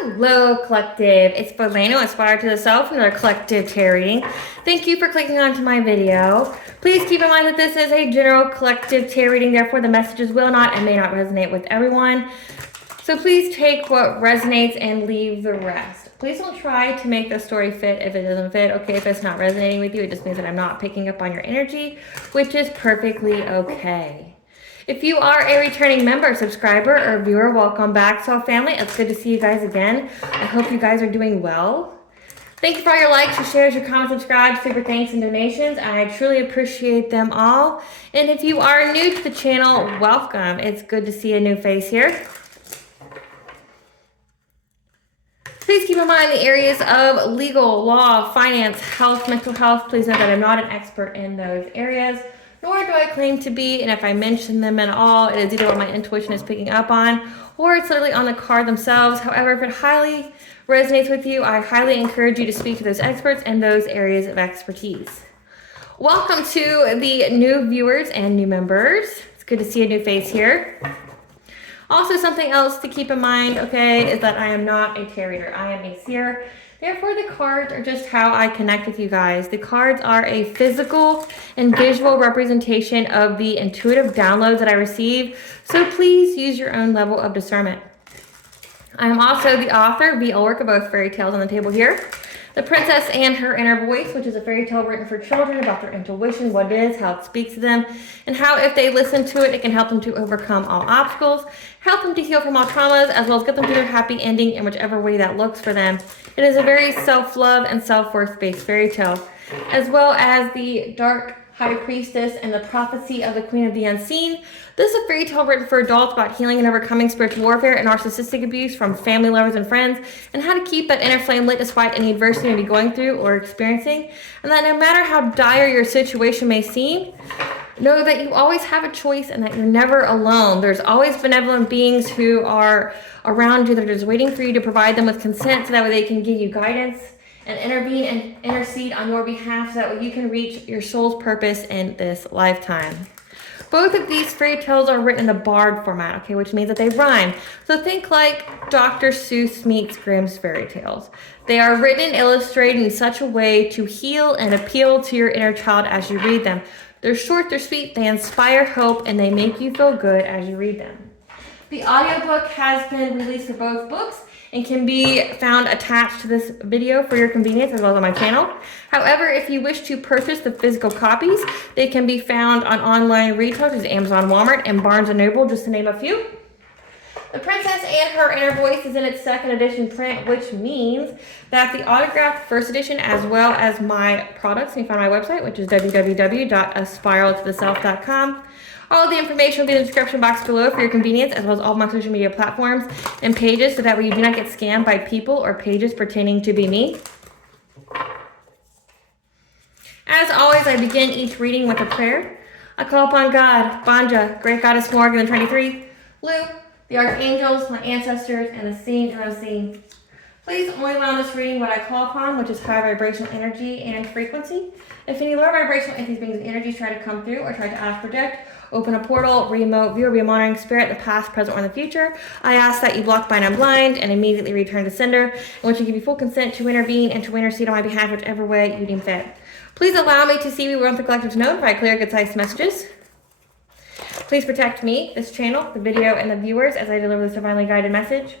Hello, collective. It's Bolano, Inspired to the Self, another collective tarot reading. Thank you for clicking onto my video. Please keep in mind that this is a general collective tarot reading, therefore the messages will not and may not resonate with everyone. So please take what resonates and leave the rest. Please don't try to make the story fit if it doesn't fit. Okay, if it's not resonating with you, it just means that I'm not picking up on your energy, which is perfectly okay. If you are a returning member, subscriber, or viewer, welcome back to our family. It's good to see you guys again. I hope you guys are doing well. Thank you for all your likes, your shares, your comments, subscribes, super thanks, and donations. I truly appreciate them all. And if you are new to the channel, welcome. It's good to see a new face here. Please keep in mind the areas of legal, law, finance, health, mental health. Please know that I'm not an expert in those areas, nor do I claim to be, and if I mention them at all, it is either what my intuition is picking up on, or it's literally on the card themselves. However, if it highly resonates with you, I highly encourage you to speak to those experts in those areas of expertise. Welcome to the new viewers and new members. It's good to see a new face here. Also, something else to keep in mind, okay, is that I am not a tarot reader. I am a seer. Therefore, the cards are just how I connect with you guys. The cards are a physical and visual representation of the intuitive downloads that I receive, so please use your own level of discernment. I am also the author of the work of both fairy tales on the table here. The Princess and Her Inner Voice, which is a fairy tale written for children about their intuition, what it is, how it speaks to them, and how if they listen to it, it can help them to overcome all obstacles, help them to heal from all traumas, as well as get them to their happy ending in whichever way that looks for them. It is a very self-love and self-worth based fairy tale, as well as the Dark High Priestess and the Prophecy of the Queen of the Unseen. This is a fairy tale written for adults about healing and overcoming spiritual warfare and narcissistic abuse from family, lovers, and friends, and how to keep that inner flame lit despite any adversity you may be going through or experiencing. And that no matter how dire your situation may seem, know that you always have a choice and that you're never alone. There's always benevolent beings who are around you that are just waiting for you to provide them with consent so that way they can give you guidance and intervene and intercede on your behalf so that way you can reach your soul's purpose in this lifetime. Both of these fairy tales are written in the bard format, okay, which means that they rhyme. So think like Dr. Seuss meets Grimm's fairy tales. They are written and illustrated in such a way to heal and appeal to your inner child as you read them. They're short, they're sweet, they inspire hope, and they make you feel good as you read them. The audiobook has been released for both books and can be found attached to this video for your convenience as well as on my channel. However, if you wish to purchase the physical copies, they can be found on online retailers such as Amazon, Walmart, and Barnes & Noble, just to name a few. The Princess and Her Inner Voice is in its second edition print, which means that the autographed first edition as well as my products can be found on my website, which is www.aspiraltotheself.com. All of the information will be in the description box below for your convenience, as well as all of my social media platforms and pages, so that way you do not get scammed by people or pages pretending to be me. As always, I begin each reading with a prayer. I call upon God, Banja, Great Goddess Morgan, the 23, Lou, the archangels, my ancestors, and the seen and unseen. Please only allow this reading what I call upon, which is high vibrational energy and frequency. If any lower vibrational entities, beings, and energies try to come through or try to ask, project, open a portal, remote, view, or be a monitoring spirit, the past, present, or in the future, I ask that you block, bind, and blind, and immediately return to sender, in which you give you full consent to intervene and to intercede on my behalf, whichever way you deem fit. Please allow me to see we want the collective to know if I clear concise messages. Please protect me, this channel, the video, and the viewers as I deliver this divinely guided message.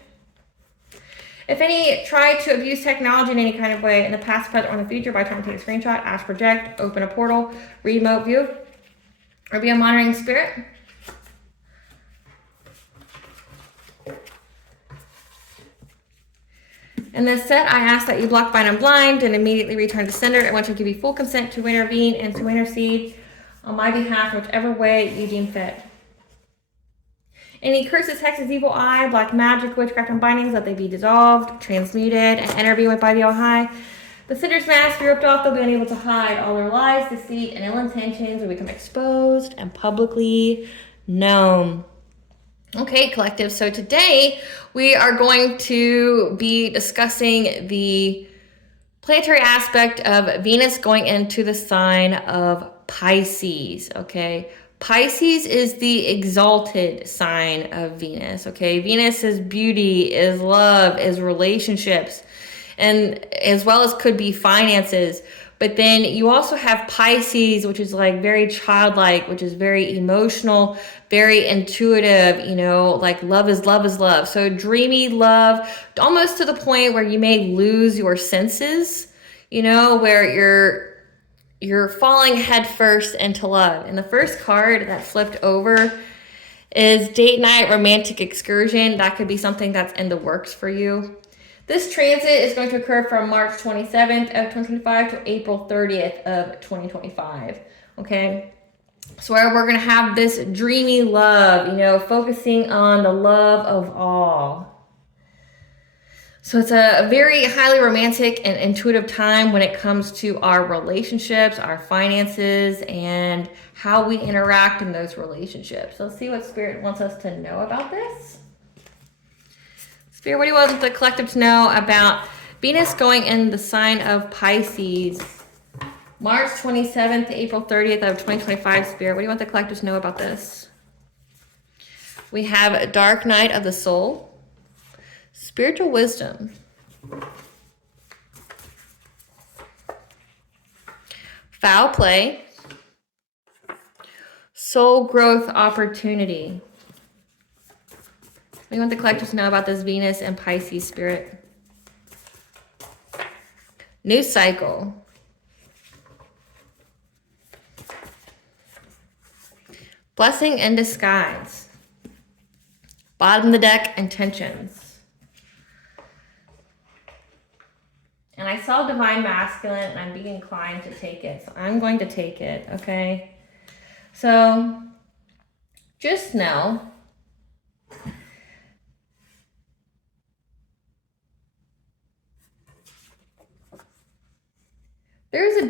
If any try to abuse technology in any kind of way in the past, present, or in the future by trying to take a screenshot, ask, project, open a portal, remote view, or be a monitoring spirit, In this set, I ask that you block, bind, and blind and immediately return to sender. I want to give you full consent to intervene and to intercede on my behalf, whichever way you deem fit. Any curses, hexes, evil eye, black magic, witchcraft, and bindings, let they be dissolved, transmuted, and intervened by the All High. The sinner's mask be ripped off, they'll be unable to hide. All their lies, deceit, and ill intentions will become exposed and publicly known. Okay, collective, so today we are going to be discussing the planetary aspect of Venus going into the sign of Pisces, okay? Pisces is the exalted sign of Venus, okay? Venus is beauty, is love, is relationships, and as well as could be finances. But then you also have Pisces, which is like very childlike, which is very emotional, very intuitive, you know, like love is love is love. So dreamy love, almost to the point where you may lose your senses, you know, where you're falling headfirst into love. And the first card that flipped over is date night romantic excursion. That could be something that's in the works for you. This transit is going to occur from March 27th of 2025 to April 30th of 2025, okay? So where we're going to have this dreamy love, you know, focusing on the love of all. So it's a very highly romantic and intuitive time when it comes to our relationships, our finances, and how we interact in those relationships. So let's see what Spirit wants us to know about this. Spirit, what do you want the collective to know about Venus going in the sign of Pisces? March 27th to April 30th of 2025, Spirit. What do you want the collective to know about this? We have a dark night of the soul, spiritual wisdom, foul play, soul growth opportunity. We want the collectors to know about this Venus and Pisces, Spirit. New cycle. Blessing in disguise. Bottom of the deck, intentions. And I saw divine masculine and I'm being inclined to take it. So I'm going to take it, okay? So just know there's a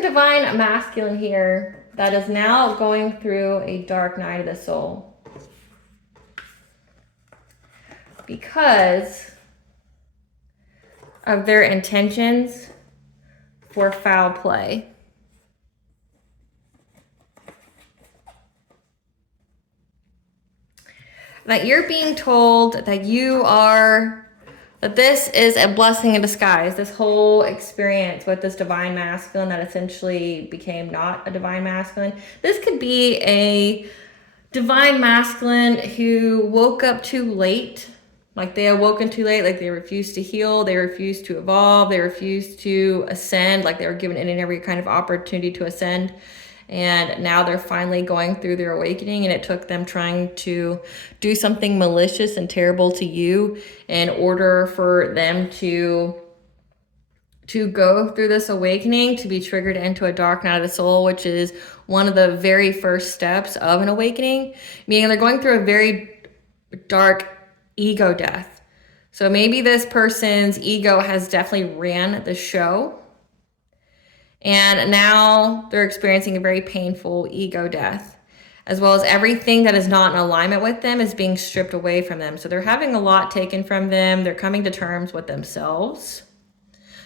divine masculine here that is now going through a dark night of the soul because of their intentions for foul play. That you're being told that this is a blessing in disguise, this whole experience with this divine masculine that essentially became not a divine masculine. This could be a divine masculine who woke up too late, like they awoken too late, like they refused to heal, they refused to evolve, they refused to ascend, like they were given any and every kind of opportunity to ascend. And now they're finally going through their awakening, and it took them trying to do something malicious and terrible to you in order for them to go through this awakening, to be triggered into a dark night of the soul, which is one of the very first steps of an awakening, meaning they're going through a very dark ego death. So maybe this person's ego has definitely ran the show, and now they're experiencing a very painful ego death, as well as everything that is not in alignment with them is being stripped away from them. So they're having a lot taken from them. They're coming to terms with themselves.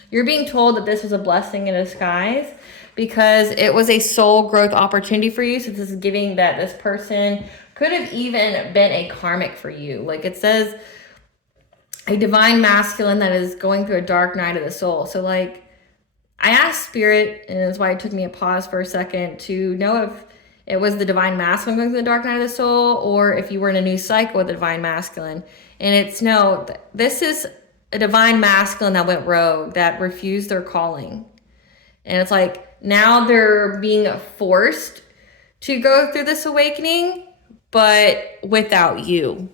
You're being told that this was a blessing in disguise because it was a soul growth opportunity for you. So this is giving that this person could have even been a karmic for you. Like it says, a divine masculine that is going through a dark night of the soul. So like, I asked Spirit, and that's why it took me a pause for a second, to know if it was the divine masculine going through the dark night of the soul, or if you were in a new cycle with the divine masculine. And it's no, this is a divine masculine that went rogue, that refused their calling. And it's like, now they're being forced to go through this awakening, but without you.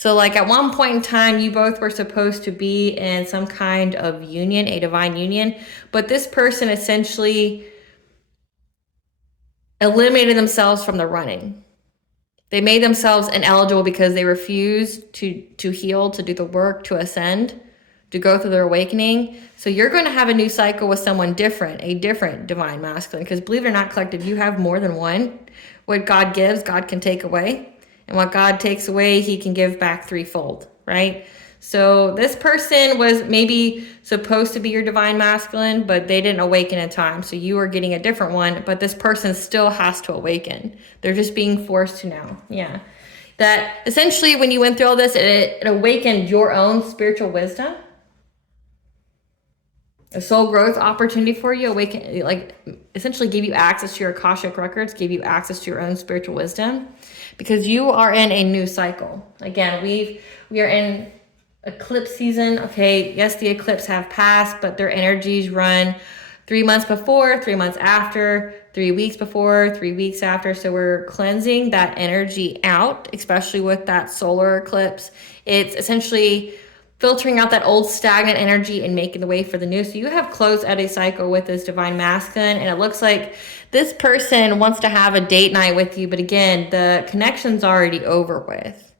So like at one point in time, you both were supposed to be in some kind of union, a divine union, but this person essentially eliminated themselves from the running. They made themselves ineligible because they refused to heal, to do the work, to ascend, to go through their awakening. So you're going to have a new cycle with someone different, a different divine masculine, because believe it or not, collective, you have more than one. What God gives, God can take away. And what God takes away, he can give back threefold, right? So this person was maybe supposed to be your divine masculine, but they didn't awaken in time. So you are getting a different one, but this person still has to awaken. They're just being forced to now. Yeah. That essentially when you went through all this, it awakened your own spiritual wisdom. A soul growth opportunity for you, awaken, like essentially gave you access to your Akashic records, gave you access to your own spiritual wisdom, because you are in a new cycle. Again, we are in eclipse season. Okay, yes, the eclipse have passed, but their energies run 3 months before, 3 months after, 3 weeks before, 3 weeks after. So we're cleansing that energy out, especially with that solar eclipse. It's essentially filtering out that old stagnant energy and making the way for the new. So you have closed out a cycle with this divine masculine, and it looks like this person wants to have a date night with you, but again, the connection's already over with.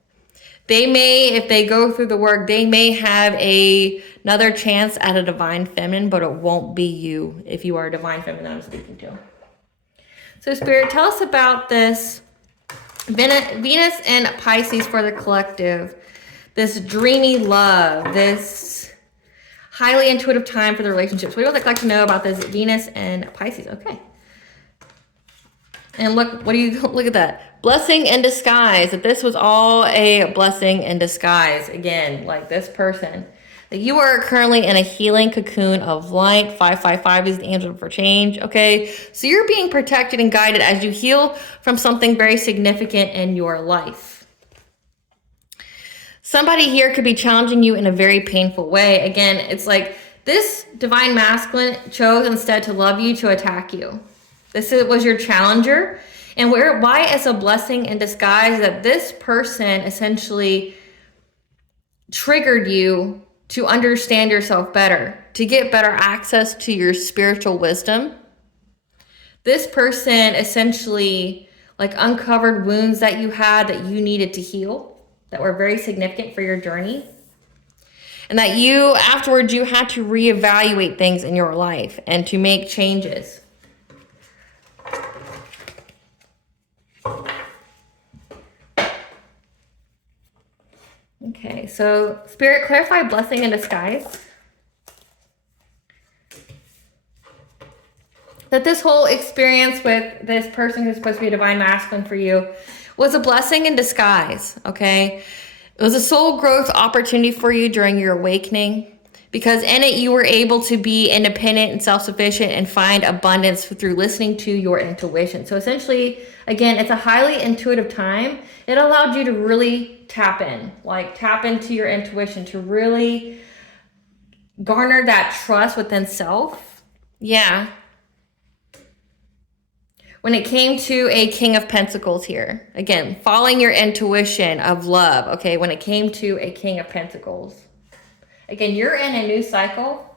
They may, if they go through the work, they may have another chance at a divine feminine, but it won't be you if you are a divine feminine that I'm speaking to. So Spirit, tell us about this Venus and Pisces for the collective. This dreamy love, this highly intuitive time for the relationships. What would you like to know about this Venus and Pisces? Okay. And look, what do you look at that? Blessing in disguise. That this was all a blessing in disguise. Again, like this person. That you are currently in a healing cocoon of light. 555 is the angel for change. Okay. So you're being protected and guided as you heal from something very significant in your life. Somebody here could be challenging you in a very painful way. Again, it's like this divine masculine chose instead to love you, to attack you. This was your challenger. And why it's a blessing in disguise that this person essentially triggered you to understand yourself better, to get better access to your spiritual wisdom. This person essentially like uncovered wounds that you had that you needed to heal, that were very significant for your journey. And that you, afterwards, you had to reevaluate things in your life and to make changes. Okay, so Spirit, clarify blessing in disguise. That this whole experience with this person who's supposed to be a divine masculine for you was a blessing in disguise, okay? It was a soul growth opportunity for you during your awakening, because in it you were able to be independent and self-sufficient and find abundance through listening to your intuition. So essentially, again, it's a highly intuitive time. It allowed you to really tap into your intuition, to really garner that trust within self. Yeah. When it came to a King of Pentacles here, again, following your intuition of love, okay, when it came to a King of Pentacles. Again, you're in a new cycle.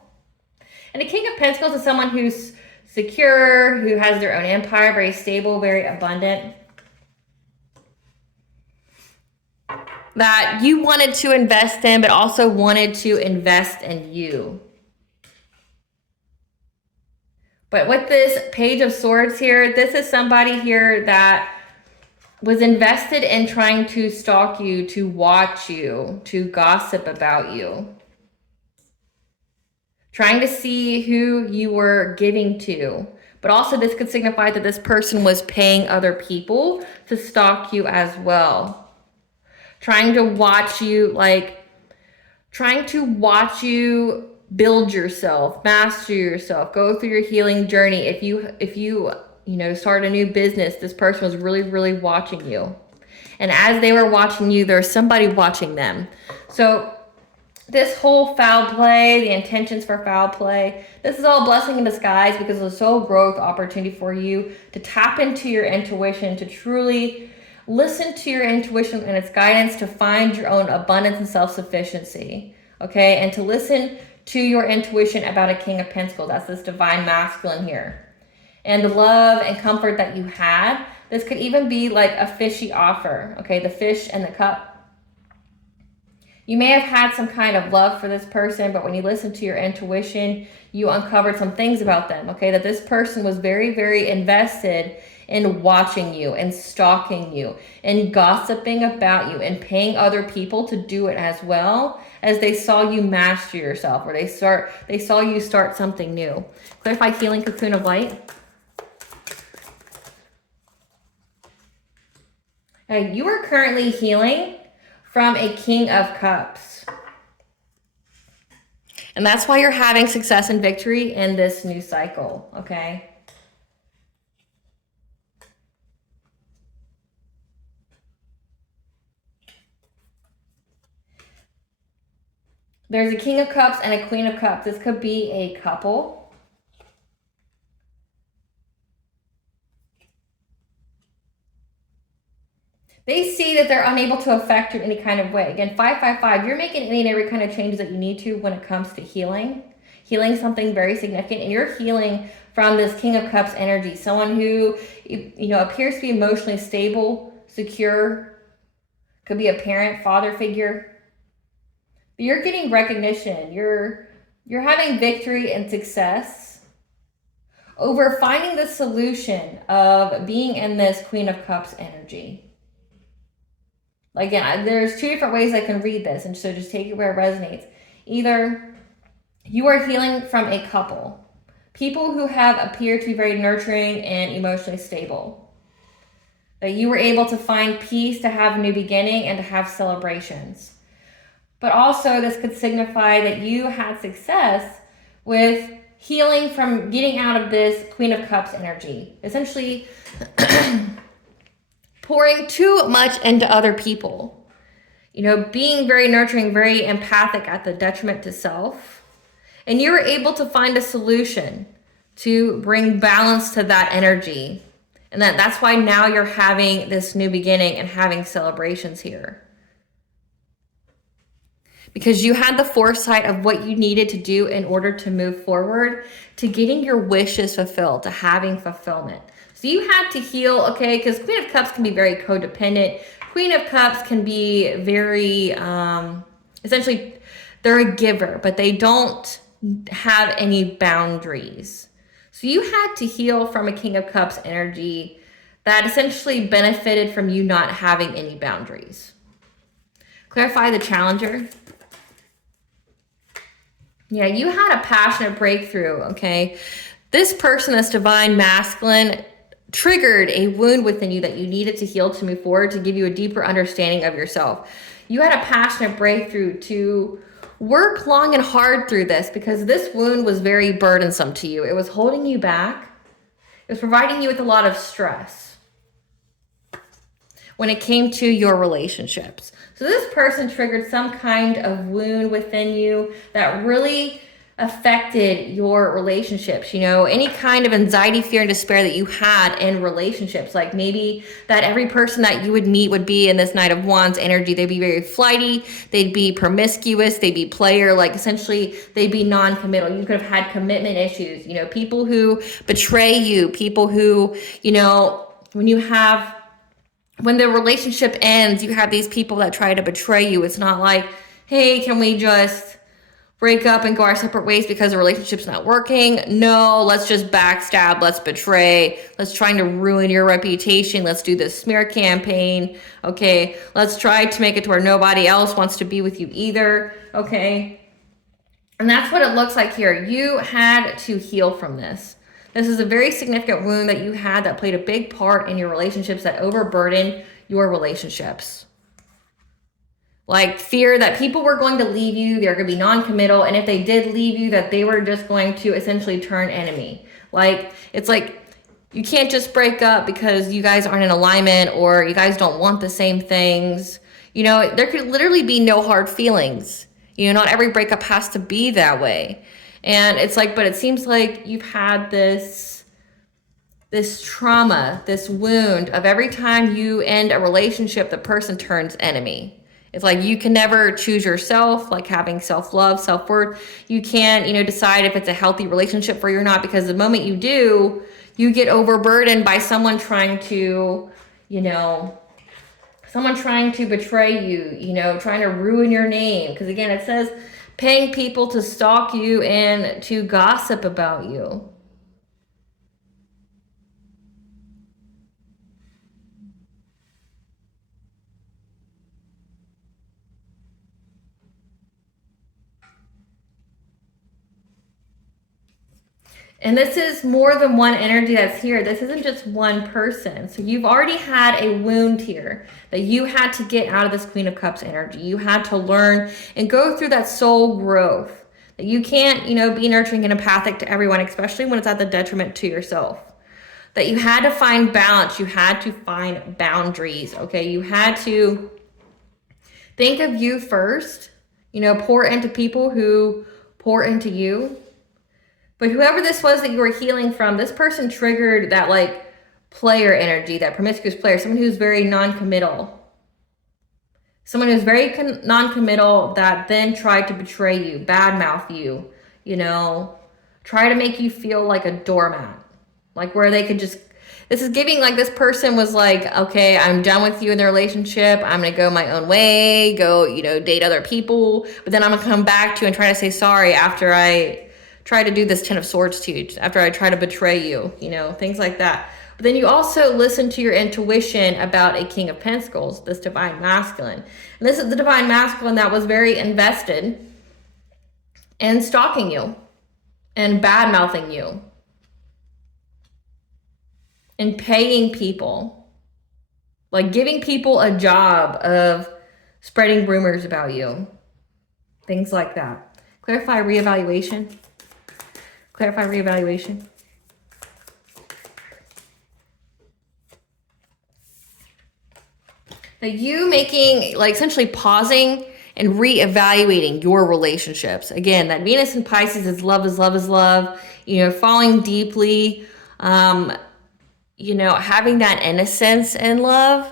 And a King of Pentacles is someone who's secure, who has their own empire, very stable, very abundant. That you wanted to invest in, but also wanted to invest in you. But with this Page of Swords here, this is somebody here that was invested in trying to stalk you, to watch you, to gossip about you. Trying to see who you were giving to. But also this could signify that this person was paying other people to stalk you as well. Trying to watch you, build yourself, master yourself, go through your healing journey. If you start a new business, this person was really, really watching you. And as they were watching you, there's somebody watching them. So this whole foul play, the intentions for foul play, this is all blessing in disguise because it's a soul growth opportunity for you to tap into your intuition, to truly Listen to your intuition and its guidance to find your own abundance and self-sufficiency, okay? And to listen to your intuition about a King of Pentacles. That's this divine masculine here. And the love and comfort that you had. This could even be like a fishy offer, okay? The fish and the cup. You may have had some kind of love for this person, but when you listen to your intuition, you uncovered some things about them, okay? That this person was very, very invested in watching you and stalking you and gossiping about you and paying other people to do it as well, as they saw you master yourself, or they saw you start something new. Clarify healing cocoon of light. Now, you are currently healing from a King of Cups. And that's why you're having success and victory in this new cycle, okay? There's a King of Cups and a Queen of Cups. This could be a couple. They see that they're unable to affect you in any kind of way. Again, 555, you're making any and every kind of changes that you need to when it comes to healing. Healing something very significant. And you're healing from this King of Cups energy. Someone who, you know, appears to be emotionally stable, secure. Could be a parent, father figure. But you're getting recognition. You're having victory and success over finding the solution of being in this Queen of Cups energy. Again, there's two different ways I can read this, and so just take it where it resonates. Either you are healing from a couple, people who have appeared to be very nurturing and emotionally stable, that you were able to find peace, to have a new beginning, and to have celebrations. But also this could signify that you had success with healing from getting out of this Queen of Cups energy. Essentially, pouring too much into other people. You know, being very nurturing, very empathic at the detriment to self. And you were able to find a solution to bring balance to that energy. And that's why now you're having this new beginning and having celebrations here. Because you had the foresight of what you needed to do in order to move forward, to getting your wishes fulfilled, to having fulfillment. So you had to heal, okay, because Queen of Cups can be very codependent. Queen of Cups can be very, essentially, they're a giver, but they don't have any boundaries. So you had to heal from a King of Cups energy that essentially benefited from you not having any boundaries. Clarify the challenger. Yeah, you had a passionate breakthrough, okay? This person, this divine masculine, triggered a wound within you that you needed to heal to move forward, to give you a deeper understanding of yourself. You had a passionate breakthrough to work long and hard through this, because this wound was very burdensome to you. It was holding you back. It was providing you with a lot of stress when it came to your relationships. So this person triggered some kind of wound within you that really affected your relationships. You know, any kind of anxiety, fear, and despair that you had in relationships. Like maybe that every person that you would meet would be in this Knight of Wands energy. They'd be very flighty. They'd be promiscuous. They'd be player. Like essentially they'd be non-committal. You could have had commitment issues. You know, people who betray you. People who, you know, when the relationship ends, you have these people that try to betray you. It's not like, hey, can we just break up and go our separate ways because the relationship's not working? No, let's just backstab, let's betray, let's try to ruin your reputation, let's do this smear campaign, okay? Let's try to make it to where nobody else wants to be with you either, okay? And that's what it looks like here. You had to heal from this. This is a very significant wound that you had that played a big part in your relationships, that overburdened your relationships. Like fear that people were going to leave you, they're going to be non-committal, and if they did leave you, that they were just going to essentially turn enemy. Like, it's like, you can't just break up because you guys aren't in alignment or you guys don't want the same things. You know, there could literally be no hard feelings. You know, not every breakup has to be that way. And it's like, but it seems like you've had this this trauma, this wound of every time you end a relationship, the person turns enemy. It's like you can never choose yourself, like having self-love, self-worth. You can't, decide if it's a healthy relationship for you or not, because the moment you do, you get overburdened by someone trying to, betray you, trying to ruin your name. Because again, it says paying people to stalk you and to gossip about you. And this is more than one energy that's here. This isn't just one person. So you've already had a wound here that you had to get out of this Queen of Cups energy. You had to learn and go through that soul growth. That you can't, be nurturing and empathic to everyone, especially when it's at the detriment to yourself. That you had to find balance. You had to find boundaries, okay? You had to think of you first, pour into people who pour into you. But whoever this was that you were healing from, this person triggered that player energy, that promiscuous player, someone who's very non-committal. Someone who's very non-committal that then tried to betray you, badmouth you, try to make you feel like a doormat. Like where they could just, this is giving this person was like, okay, I'm done with you in the relationship. I'm going to go my own way, go, date other people. But then I'm going to come back to you and try to say sorry after I try to do this Ten of Swords to you, after I try to betray you, things like that. But then you also listen to your intuition about a King of Pentacles, this divine masculine. And this is the divine masculine that was very invested in stalking you and bad-mouthing you and paying people, giving people a job of spreading rumors about you, things like that. Clarify reevaluation. Clarify reevaluation. Now you making, essentially pausing and reevaluating your relationships. Again, that Venus in Pisces is love is love is love. Falling deeply, having that innocence in love,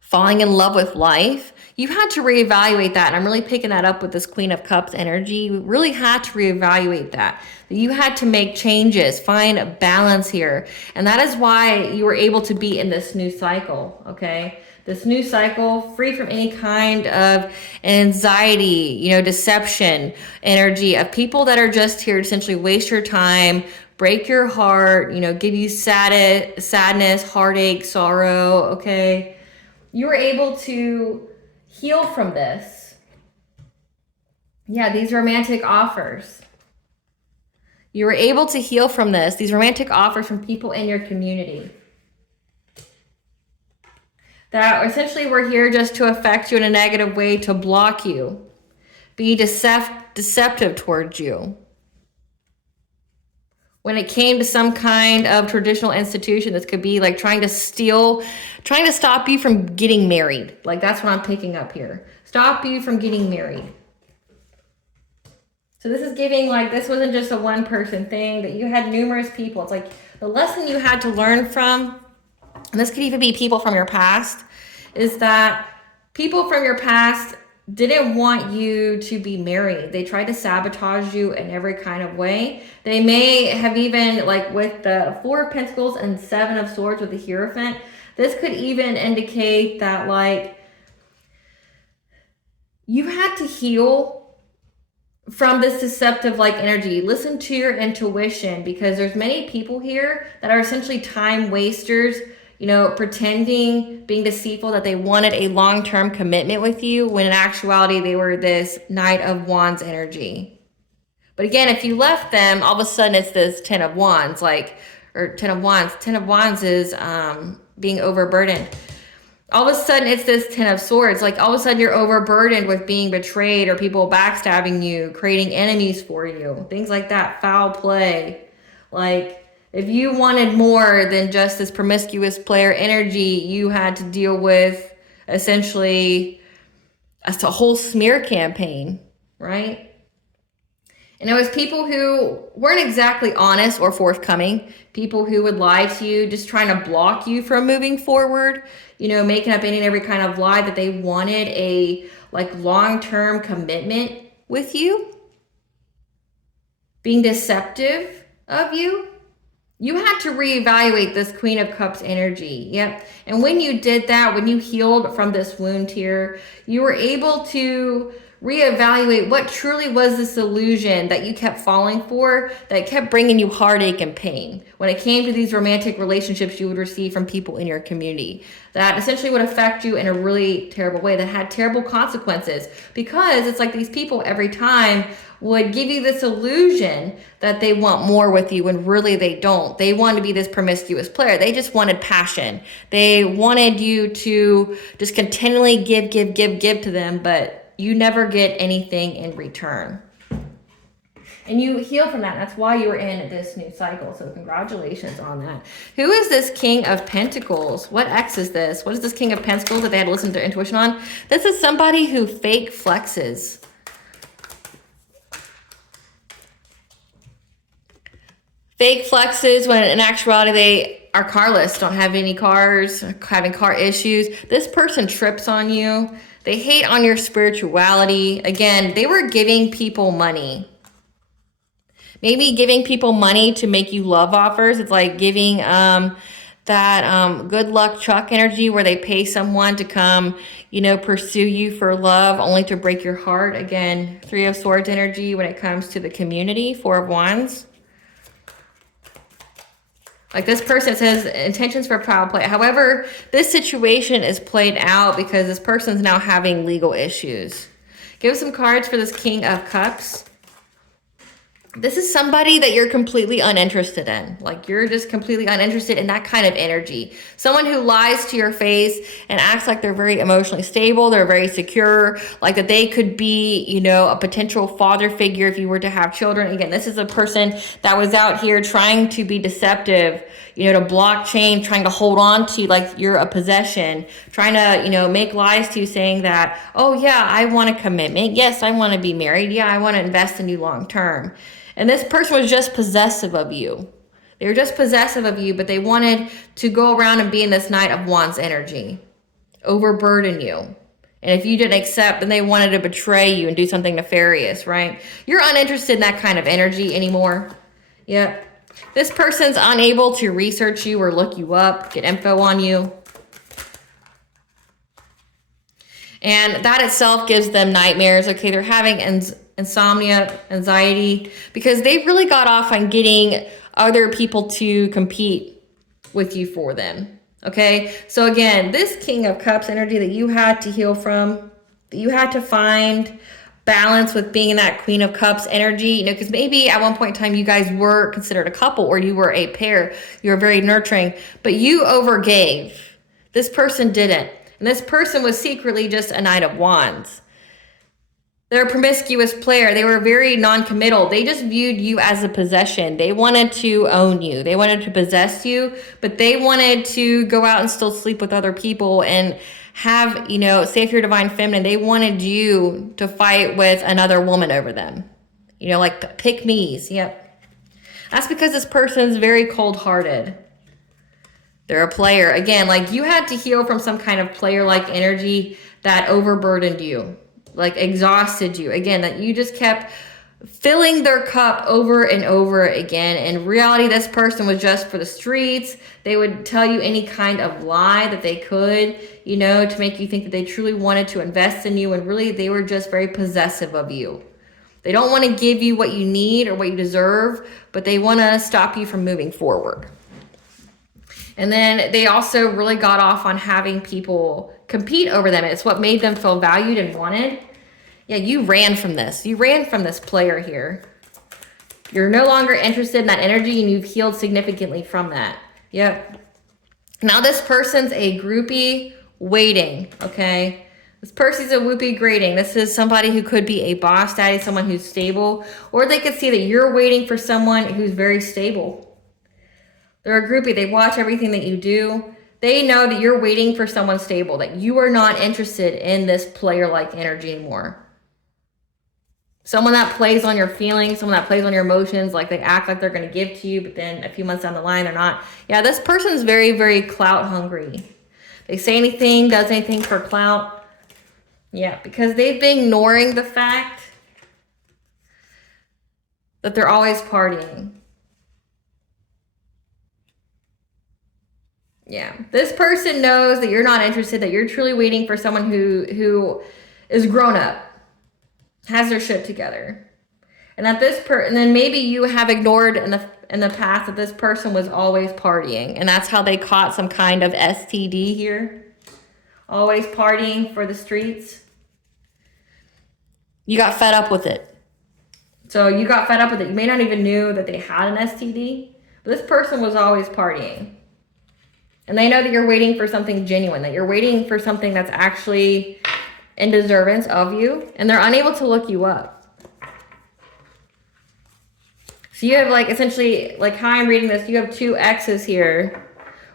falling in love with life. You had to reevaluate that. And I'm really picking that up with this Queen of Cups energy. You really had to reevaluate that. You had to make changes, find balance here. And that is why you were able to be in this new cycle, okay? This new cycle, free from any kind of anxiety, deception, energy of people that are just here to essentially waste your time, break your heart, give you sadness, heartache, sorrow, okay? You were able to heal from this. Yeah, these romantic offers. You were able to heal from this, these romantic offers from people in your community that essentially were here just to affect you in a negative way, to block you, be deceptive towards you. When it came to some kind of traditional institution, this could be trying to stop you from getting married. That's what I'm picking up here. Stop you from getting married. So this is giving this wasn't just a one person thing, that you had numerous people. It's the lesson you had to learn from, and this could even be people from your past, is that people from your past didn't want you to be married. They tried to sabotage you in every kind of way. They may have even, with the Four of Pentacles and Seven of Swords with the Hierophant, this could even indicate that, you had to heal from this deceptive energy. Listen to your intuition, because there's many people here that are essentially time wasters, pretending, being deceitful that they wanted a long-term commitment with you, when in actuality they were this Knight of Wands energy. But again, if you left them, all of a sudden it's this Ten of Wands, Ten of Wands. Ten of Wands is being overburdened. All of a sudden it's this Ten of Swords. All of a sudden you're overburdened with being betrayed, or people backstabbing you, creating enemies for you, things like that, foul play. If you wanted more than just this promiscuous player energy, you had to deal with essentially a whole smear campaign, right? And it was people who weren't exactly honest or forthcoming, people who would lie to you, just trying to block you from moving forward, you know, making up any and every kind of lie that they wanted a like long-term commitment with you, being deceptive of you. You had to reevaluate this Queen of Cups energy. Yep. And when you did that, when you healed from this wound here, you were able to reevaluate what truly was this illusion that you kept falling for, that kept bringing you heartache and pain when it came to these romantic relationships you would receive from people in your community that essentially would affect you in a really terrible way, that had terrible consequences, because it's like these people every time would give you this illusion that they want more with you when really they don't. They want to be this promiscuous player. They just wanted passion. They wanted you to just continually give to them, but you never get anything in return. And you heal from that. That's why you were in this new cycle. So congratulations on that. Who is this King of Pentacles? What X is this? What is this King of Pentacles that they had to listen to their intuition on? This is somebody who fake flexes. Fake flexes when in actuality they are carless, don't have any cars, having car issues. This person trips on you. They hate on your spirituality. Again, they were giving people money. Maybe giving people money to make you love offers. It's like giving that good luck Chuck energy where they pay someone to come, you know, pursue you for love only to break your heart. Again, 3 of Swords energy when it comes to the community, 4 of Wands. Like this person says intentions for foul play. However, this situation is played out because this person's now having legal issues. Give some cards for this King of Cups. This is somebody that you're completely uninterested in. Like you're just completely uninterested in that kind of energy. Someone who lies to your face and acts like they're very emotionally stable. They're very secure. Like that they could be, you know, a potential father figure if you were to have children. Again, this is a person that was out here trying to be deceptive, you know, to blockchain, trying to hold on to like you're a possession, trying to, you know, make lies to you saying that, oh yeah, I want a commitment. Yes, I want to be married. Yeah, I want to invest in you long term. And this person was just possessive of you. They were just possessive of you, but they wanted to go around and be in this Knight of Wands energy, overburden you. And if you didn't accept, then they wanted to betray you and do something nefarious, right? You're uninterested in that kind of energy anymore. Yep. This person's unable to research you or look you up, get info on you. And that itself gives them nightmares. Okay, they're having insomnia, anxiety, because they really got off on getting other people to compete with you for them. Okay, so again, this King of Cups energy that you had to heal from, that you had to find balance with being in that Queen of Cups energy, you know, because maybe at one point in time you guys were considered a couple or you were a pair, you were very nurturing, but you overgave. This person didn't. And this person was secretly just a Knight of Wands. They're a promiscuous player. They were very non-committal. They just viewed you as a possession. They wanted to own you. They wanted to possess you, but they wanted to go out and still sleep with other people and have, you know, say if you're divine feminine, they wanted you to fight with another woman over them. You know, like pick-me's. Yep. That's because this person's very cold-hearted. They're a player. Again, like you had to heal from some kind of player-like energy that overburdened you, like exhausted you. Again, that you just kept filling their cup over and over again. In reality, this person was just for the streets. They would tell you any kind of lie that they could, you know, to make you think that they truly wanted to invest in you. And really, they were just very possessive of you. They don't want to give you what you need or what you deserve, but they want to stop you from moving forward. And then they also really got off on having people compete over them. It's what made them feel valued and wanted. Yeah, you ran from this. You ran from this player here. You're no longer interested in that energy and you've healed significantly from that. Yep. Now this person's a groupie waiting, okay? This person's a whoopie grading. This is somebody who could be a boss daddy, someone who's stable, or they could see that you're waiting for someone who's very stable. They're a groupie. They watch everything that you do. They know that you're waiting for someone stable, that you are not interested in this player-like energy anymore. Someone that plays on your feelings, someone that plays on your emotions, like they act like they're going to give to you, but then a few months down the line, they're not. Yeah, this person's very, very clout hungry. They say anything, does anything for clout. Yeah, because they've been ignoring the fact that they're always partying. Yeah, this person knows that you're not interested, that you're truly waiting for someone who is grown up, has their shit together. And that and then maybe you have ignored in the past that this person was always partying, and that's how they caught some kind of STD here. Always partying for the streets. You got fed up with it. So you got fed up with it. You may not even knew that they had an STD, but this person was always partying. And they know that you're waiting for something genuine, that you're waiting for something that's actually in deservance of you, and they're unable to look you up. So you have like, essentially, like how I'm reading this, you have two exes here.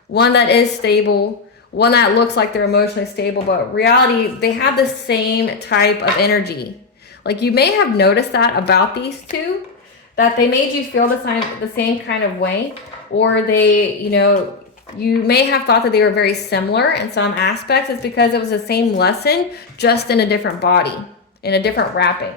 One that is stable, one that looks like they're emotionally stable, but in reality, they have the same type of energy. Like you may have noticed that about these two, that they made you feel the same kind of way, or they, you may have thought that they were very similar in some aspects. It's because it was the same lesson, just in a different body, in a different wrapping.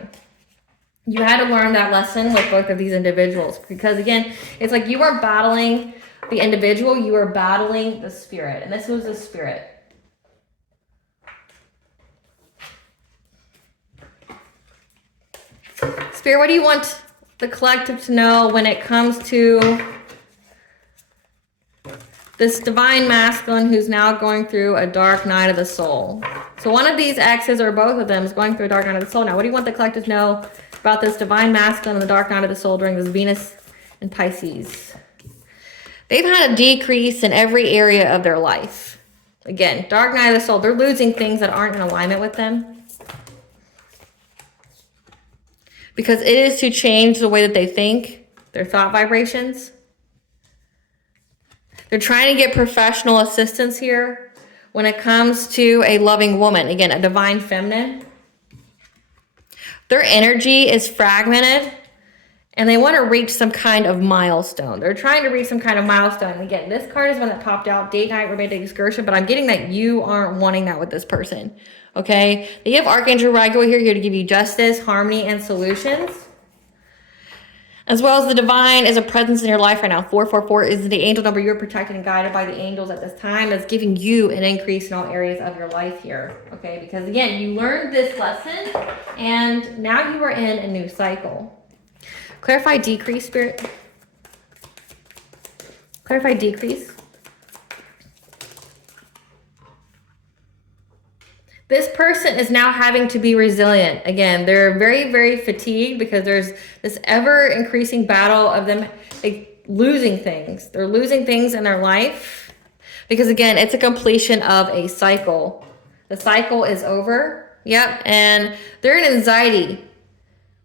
You had to learn that lesson with both of these individuals, because again, it's like you weren't battling the individual, you were battling the spirit, and this was the spirit. Spirit, what do you want the collective to know when it comes to this divine masculine who's now going through a dark night of the soul? So one of these exes, or both of them, is going through a dark night of the soul. Now, what do you want the collective to know about this divine masculine and the dark night of the soul during this Venus and Pisces? They've had a decrease in every area of their life. Again, dark night of the soul. They're losing things that aren't in alignment with them, because it is to change the way that they think, their thought vibrations. They're trying to get professional assistance here when it comes to a loving woman. Again, a divine feminine. Their energy is fragmented, and they want to reach some kind of milestone. They're trying to reach some kind of milestone. Again, this card is one that popped out, date night, romantic excursion, but I'm getting that you aren't wanting that with this person. Okay? You have Archangel Reevaluating here to give you justice, harmony, and solutions. As well as the divine is a presence in your life right now. 444 is the angel number. You're protected and guided by the angels at this time. That's giving you an increase in all areas of your life here. Okay? Because again, you learned this lesson, and now you are in a new cycle. Clarify decrease, Spirit. Clarify decrease. This person is now having to be resilient. Again, they're very, very fatigued because there's this ever increasing battle of them losing things. They're losing things in their life because, again, it's a completion of a cycle. The cycle is over. Yep. And they're in anxiety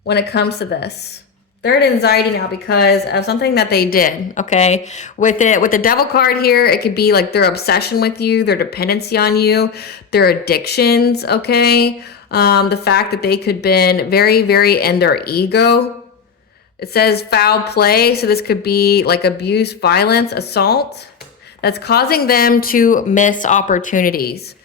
when it comes to this. They're in anxiety now because of something that they did, okay? With the devil card here, it could be like their obsession with you, their dependency on you, their addictions, okay? The fact that they could been very, very in their ego. It says foul play, so this could be like abuse, violence, assault. That's causing them to miss opportunities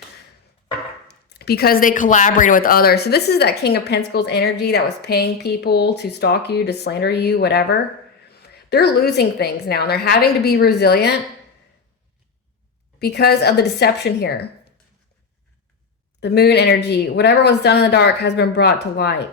because they collaborated with others. So this is that King of Pentacles energy that was paying people to stalk you, to slander you, whatever. They're losing things now, and they're having to be resilient because of the deception here. The moon energy, whatever was done in the dark has been brought to light.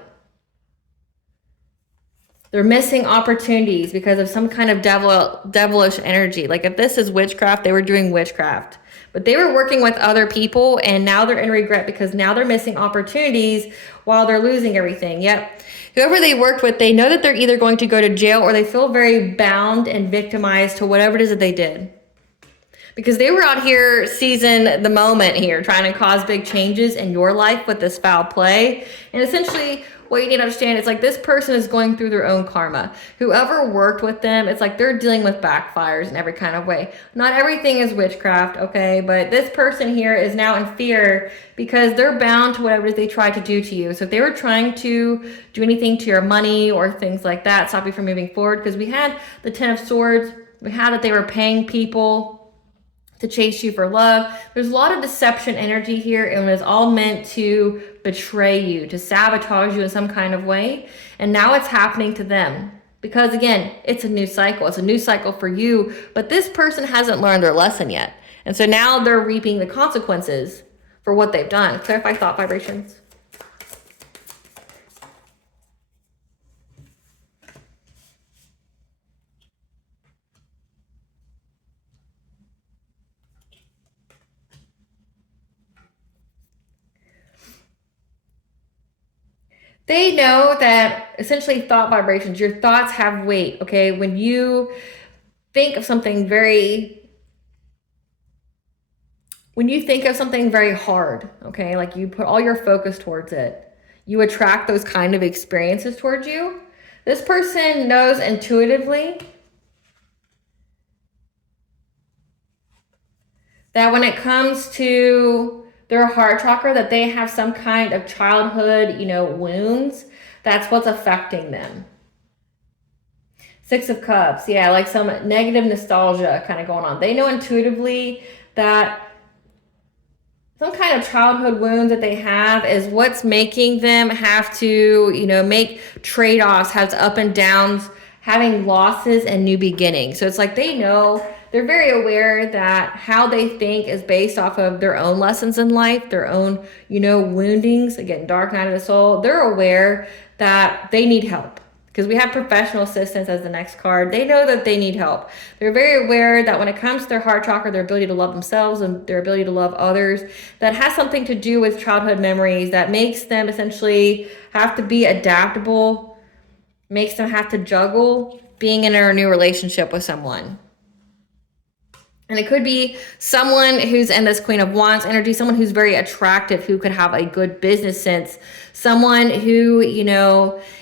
They're missing opportunities because of some kind of devilish energy. Like if this is witchcraft, they were doing witchcraft. But they were working with other people, and now they're in regret because now they're missing opportunities while they're losing everything. Yep. Whoever they worked with, they know that they're either going to go to jail or they feel very bound and victimized to whatever it is that they did. Because they were out here seizing the moment here, trying to cause big changes in your life with this foul play. And essentially, what you need to understand is like this person is going through their own karma. Whoever worked with them, it's like they're dealing with backfires in every kind of way. Not everything is witchcraft, okay? But this person here is now in fear because they're bound to whatever they tried to do to you. So if they were trying to do anything to your money or things like that, stop you from moving forward, because we had the Ten of Swords. We had that they were paying people to chase you for love. There's a lot of deception energy here, and it was all meant to betray you, to sabotage you in some kind of way. And now it's happening to them because, again, it's a new cycle. It's a new cycle for you, but this person hasn't learned their lesson yet. And so now they're reaping the consequences for what they've done. Clarify thought vibrations. They know that essentially thought vibrations, your thoughts have weight, okay? When you think of something very hard, okay? Like you put all your focus towards it, you attract those kind of experiences towards you. This person knows intuitively that when it comes to their heart chakra, that they have some kind of childhood, wounds. That's what's affecting them. Six of Cups, yeah, like some negative nostalgia kind of going on. They know intuitively that some kind of childhood wounds that they have is what's making them have to, make trade-offs, have up and downs, having losses and new beginnings. So it's like they know, they're very aware that how they think is based off of their own lessons in life, their own, woundings. Again, dark night of the soul. They're aware that they need help because we have professional assistance as the next card. They know that they need help. They're very aware that when it comes to their heart chakra, their ability to love themselves and their ability to love others, that has something to do with childhood memories that makes them essentially have to be adaptable, makes them have to juggle being in a new relationship with someone. And it could be someone who's in this Queen of Wands energy, someone who's very attractive, who could have a good business sense, someone who,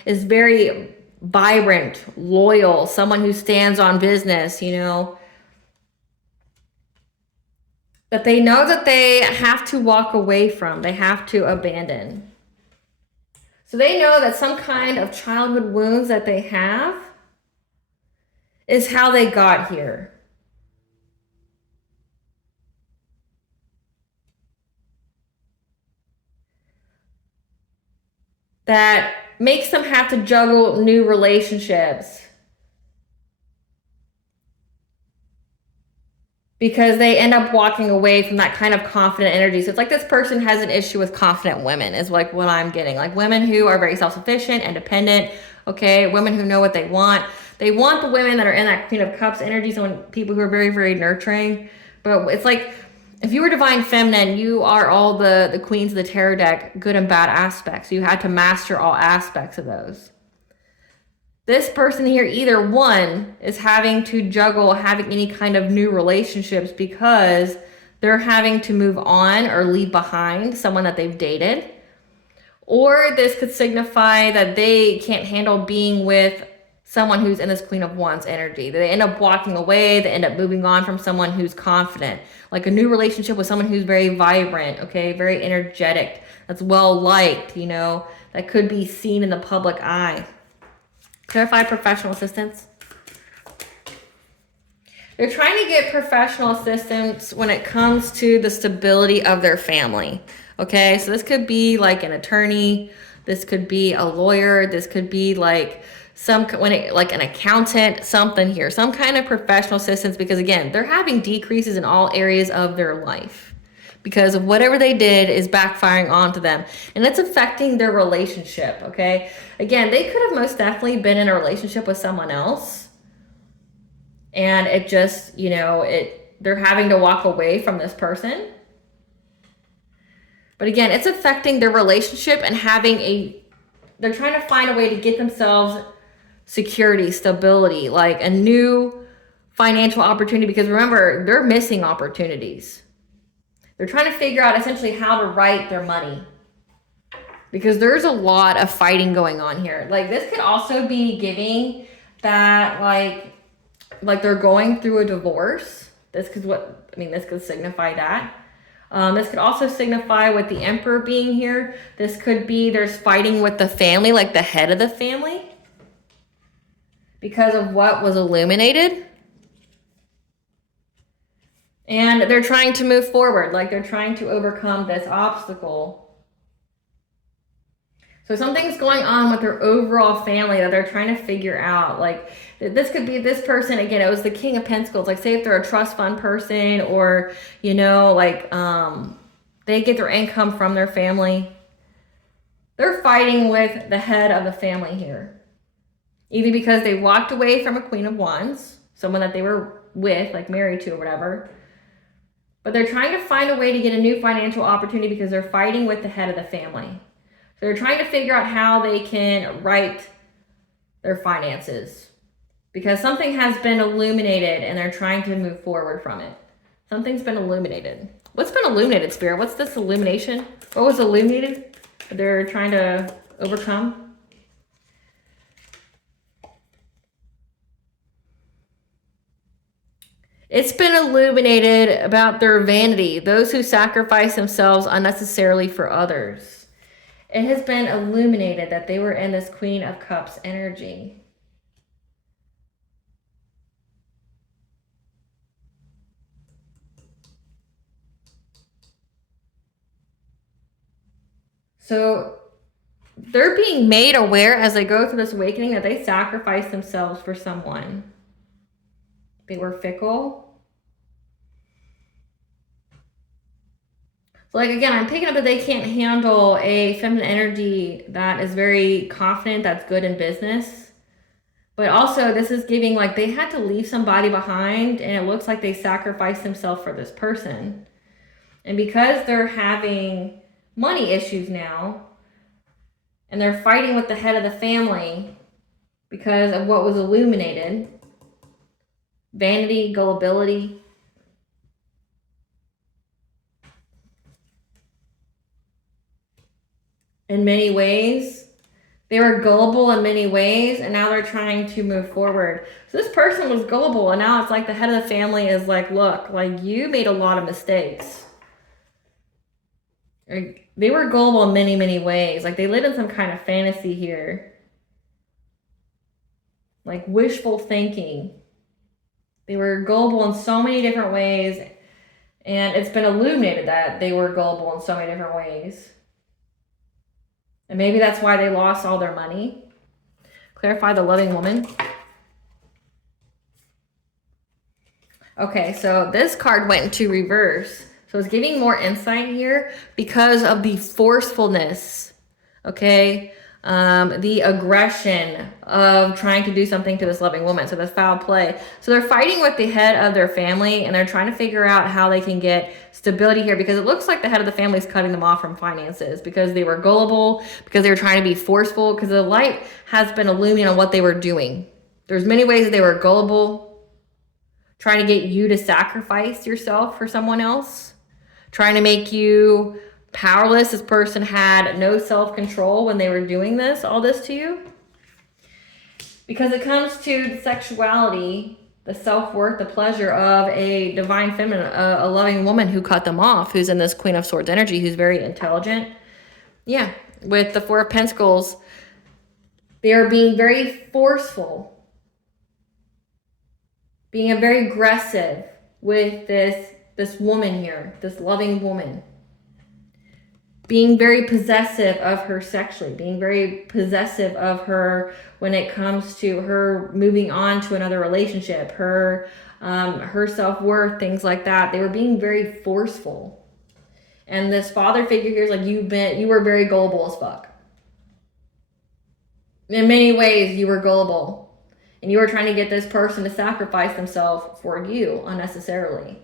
is very vibrant, loyal, someone who stands on business, that they know that they have to walk away from, they have to abandon. So they know that some kind of childhood wounds that they have is how they got here. That makes them have to juggle new relationships because they end up walking away from that kind of confident energy. So it's like this person has an issue with confident women is like what I'm getting. Like women who are very self-sufficient, independent, okay? Women who know what they want. They want the women that are in that Queen of Cups energy, so people who are very, very nurturing. But it's like, if you were divine feminine, you are all the queens of the tarot deck, good and bad aspects. You had to master all aspects of those. This person here, either one, is having to juggle having any kind of new relationships because they're having to move on or leave behind someone that they've dated. Or this could signify that they can't handle being with someone who's in this Queen of Wands energy. They end up walking away. They end up moving on from someone who's confident. Like a new relationship with someone who's very vibrant, okay, very energetic, that's well-liked, that could be seen in the public eye. Clarify professional assistance. They're trying to get professional assistance when it comes to the stability of their family, okay? So this could be like an attorney. This could be a lawyer. This could be like like an accountant, something here, some kind of professional assistance, because again, they're having decreases in all areas of their life because of whatever they did is backfiring onto them, and it's affecting their relationship, okay? Again, they could have most definitely been in a relationship with someone else, and it just, they're having to walk away from this person. But again, it's affecting their relationship and they're trying to find a way to get themselves security, stability, like a new financial opportunity, because remember, they're missing opportunities. They're trying to figure out essentially how to write their money. because there's a lot of fighting going on here. Like this could also be giving that like they're going through a divorce. This could signify that. This could also signify with the Emperor being here. This could be there's fighting with the family, like the head of the family, because of what was illuminated. And they're trying to move forward, like they're trying to overcome this obstacle. So something's going on with their overall family that they're trying to figure out. Like this could be this person, again, it was the King of Pentacles. Like say if they're a trust fund person, or, you know, like they get their income from their family. They're fighting with the head of the family here. Either because they walked away from a Queen of Wands, someone that they were with, like married to or whatever. But they're trying to find a way to get a new financial opportunity because they're fighting with the head of the family. So they're trying to figure out how they can right their finances, because something has been illuminated and they're trying to move forward from it. Something's been illuminated. What's been illuminated, Spirit? What's this illumination? What was illuminated that they're trying to overcome? It's been illuminated about their vanity, those who sacrifice themselves unnecessarily for others. It has been illuminated that they were in this Queen of Cups energy. So they're being made aware as they go through this awakening that they sacrificed themselves for someone. They were fickle. So like, again, I'm picking up that they can't handle a feminine energy that is very confident, that's good in business. But also this is giving like they had to leave somebody behind, and it looks like they sacrificed themselves for this person. And because they're having money issues now, and they're fighting with the head of the family because of what was illuminated, vanity, gullibility. In many ways, they were gullible in many ways, and now they're trying to move forward. So this person was gullible, and now it's like the head of the family is like, look, like you made a lot of mistakes. They were gullible in many, many ways. Like they lived in some kind of fantasy here. Like wishful thinking. They were gullible in so many different ways, and it's been illuminated that they were gullible in so many different ways. And maybe that's why they lost all their money. Clarify the loving woman. Okay, so this card went into reverse. So it's giving more insight here because of the forcefulness, okay? The aggression of trying to do something to this loving woman. So that's foul play. So they're fighting with the head of their family, and they're trying to figure out how they can get stability here, because it looks like the head of the family is cutting them off from finances because they were gullible, because they were trying to be forceful, because the light has been illuminating on what they were doing. There's many ways that they were gullible, trying to get you to sacrifice yourself for someone else, trying to make you powerless. This person had no self-control when they were doing this, all this to you. Because it comes to the sexuality, the self-worth, the pleasure of a divine feminine, a loving woman who cut them off, who's in this Queen of Swords energy, who's very intelligent. Yeah, with the Four of Pentacles, they are being very forceful, being very aggressive with this woman here, this loving woman. Being very possessive of her sexually, being very possessive of her when it comes to her moving on to another relationship, her self-worth, things like that. They were being very forceful. And this father figure here is like, you were very gullible as fuck. In many ways, you were gullible. And you were trying to get this person to sacrifice themselves for you unnecessarily.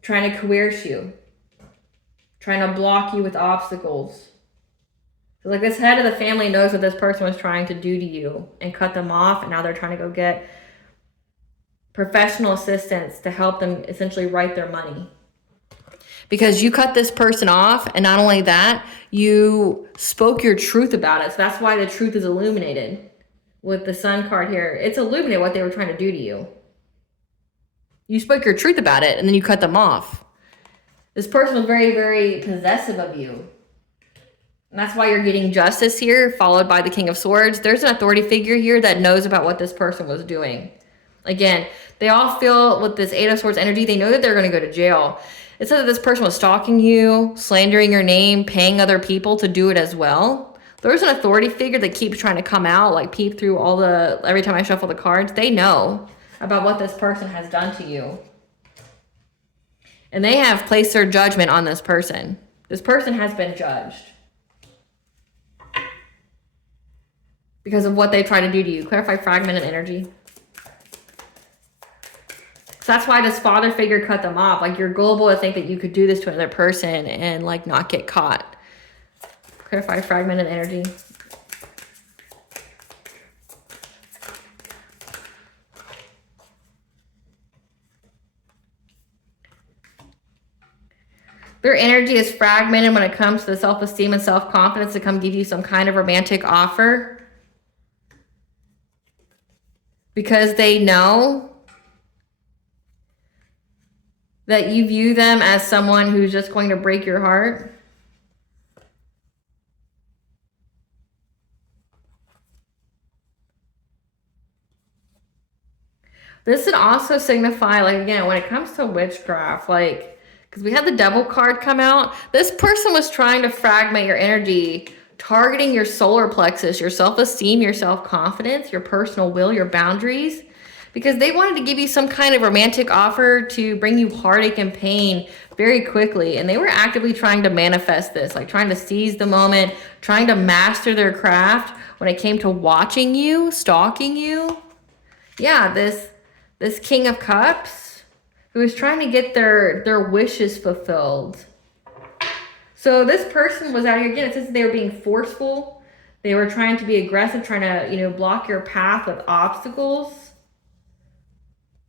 Trying to coerce you, trying to block you with obstacles. So like this head of the family knows what this person was trying to do to you and cut them off, and now they're trying to go get professional assistance to help them essentially right their money. because you cut this person off, and not only that, you spoke your truth about it. So that's why the truth is illuminated with the Sun card here. It's illuminated what they were trying to do to you. You spoke your truth about it, and then you cut them off. This person was very, very possessive of you. And that's why you're getting justice here, followed by the King of Swords. There's an authority figure here that knows about what this person was doing. Again, they all feel with this Eight of Swords energy, they know that they're going to go to jail. It said that this person was stalking you, slandering your name, paying other people to do it as well. There's an authority figure that keeps trying to come out, like peep through all the, every time I shuffle the cards. They know about what this person has done to you. And they have placed their judgment on this person. This person has been judged because of what they try to do to you. Clarify fragmented energy. So that's why this father figure cut them off. Like, you're gullible to think that you could do this to another person and like not get caught. Clarify fragmented energy. Their energy is fragmented when it comes to the self-esteem and self-confidence to come give you some kind of romantic offer. Because they know that you view them as someone who's just going to break your heart. This would also signify, like, again, when it comes to witchcraft, like, because we had the Devil card come out, this person was trying to fragment your energy, targeting your solar plexus, your self-esteem, your self-confidence, your personal will, your boundaries, because they wanted to give you some kind of romantic offer to bring you heartache and pain very quickly. And they were actively trying to manifest this, like trying to seize the moment, trying to master their craft when it came to watching you, stalking you. Yeah, this King of Cups who was trying to get their wishes fulfilled. So this person was out here, again, it says they were being forceful. They were trying to be aggressive, trying to, block your path with obstacles.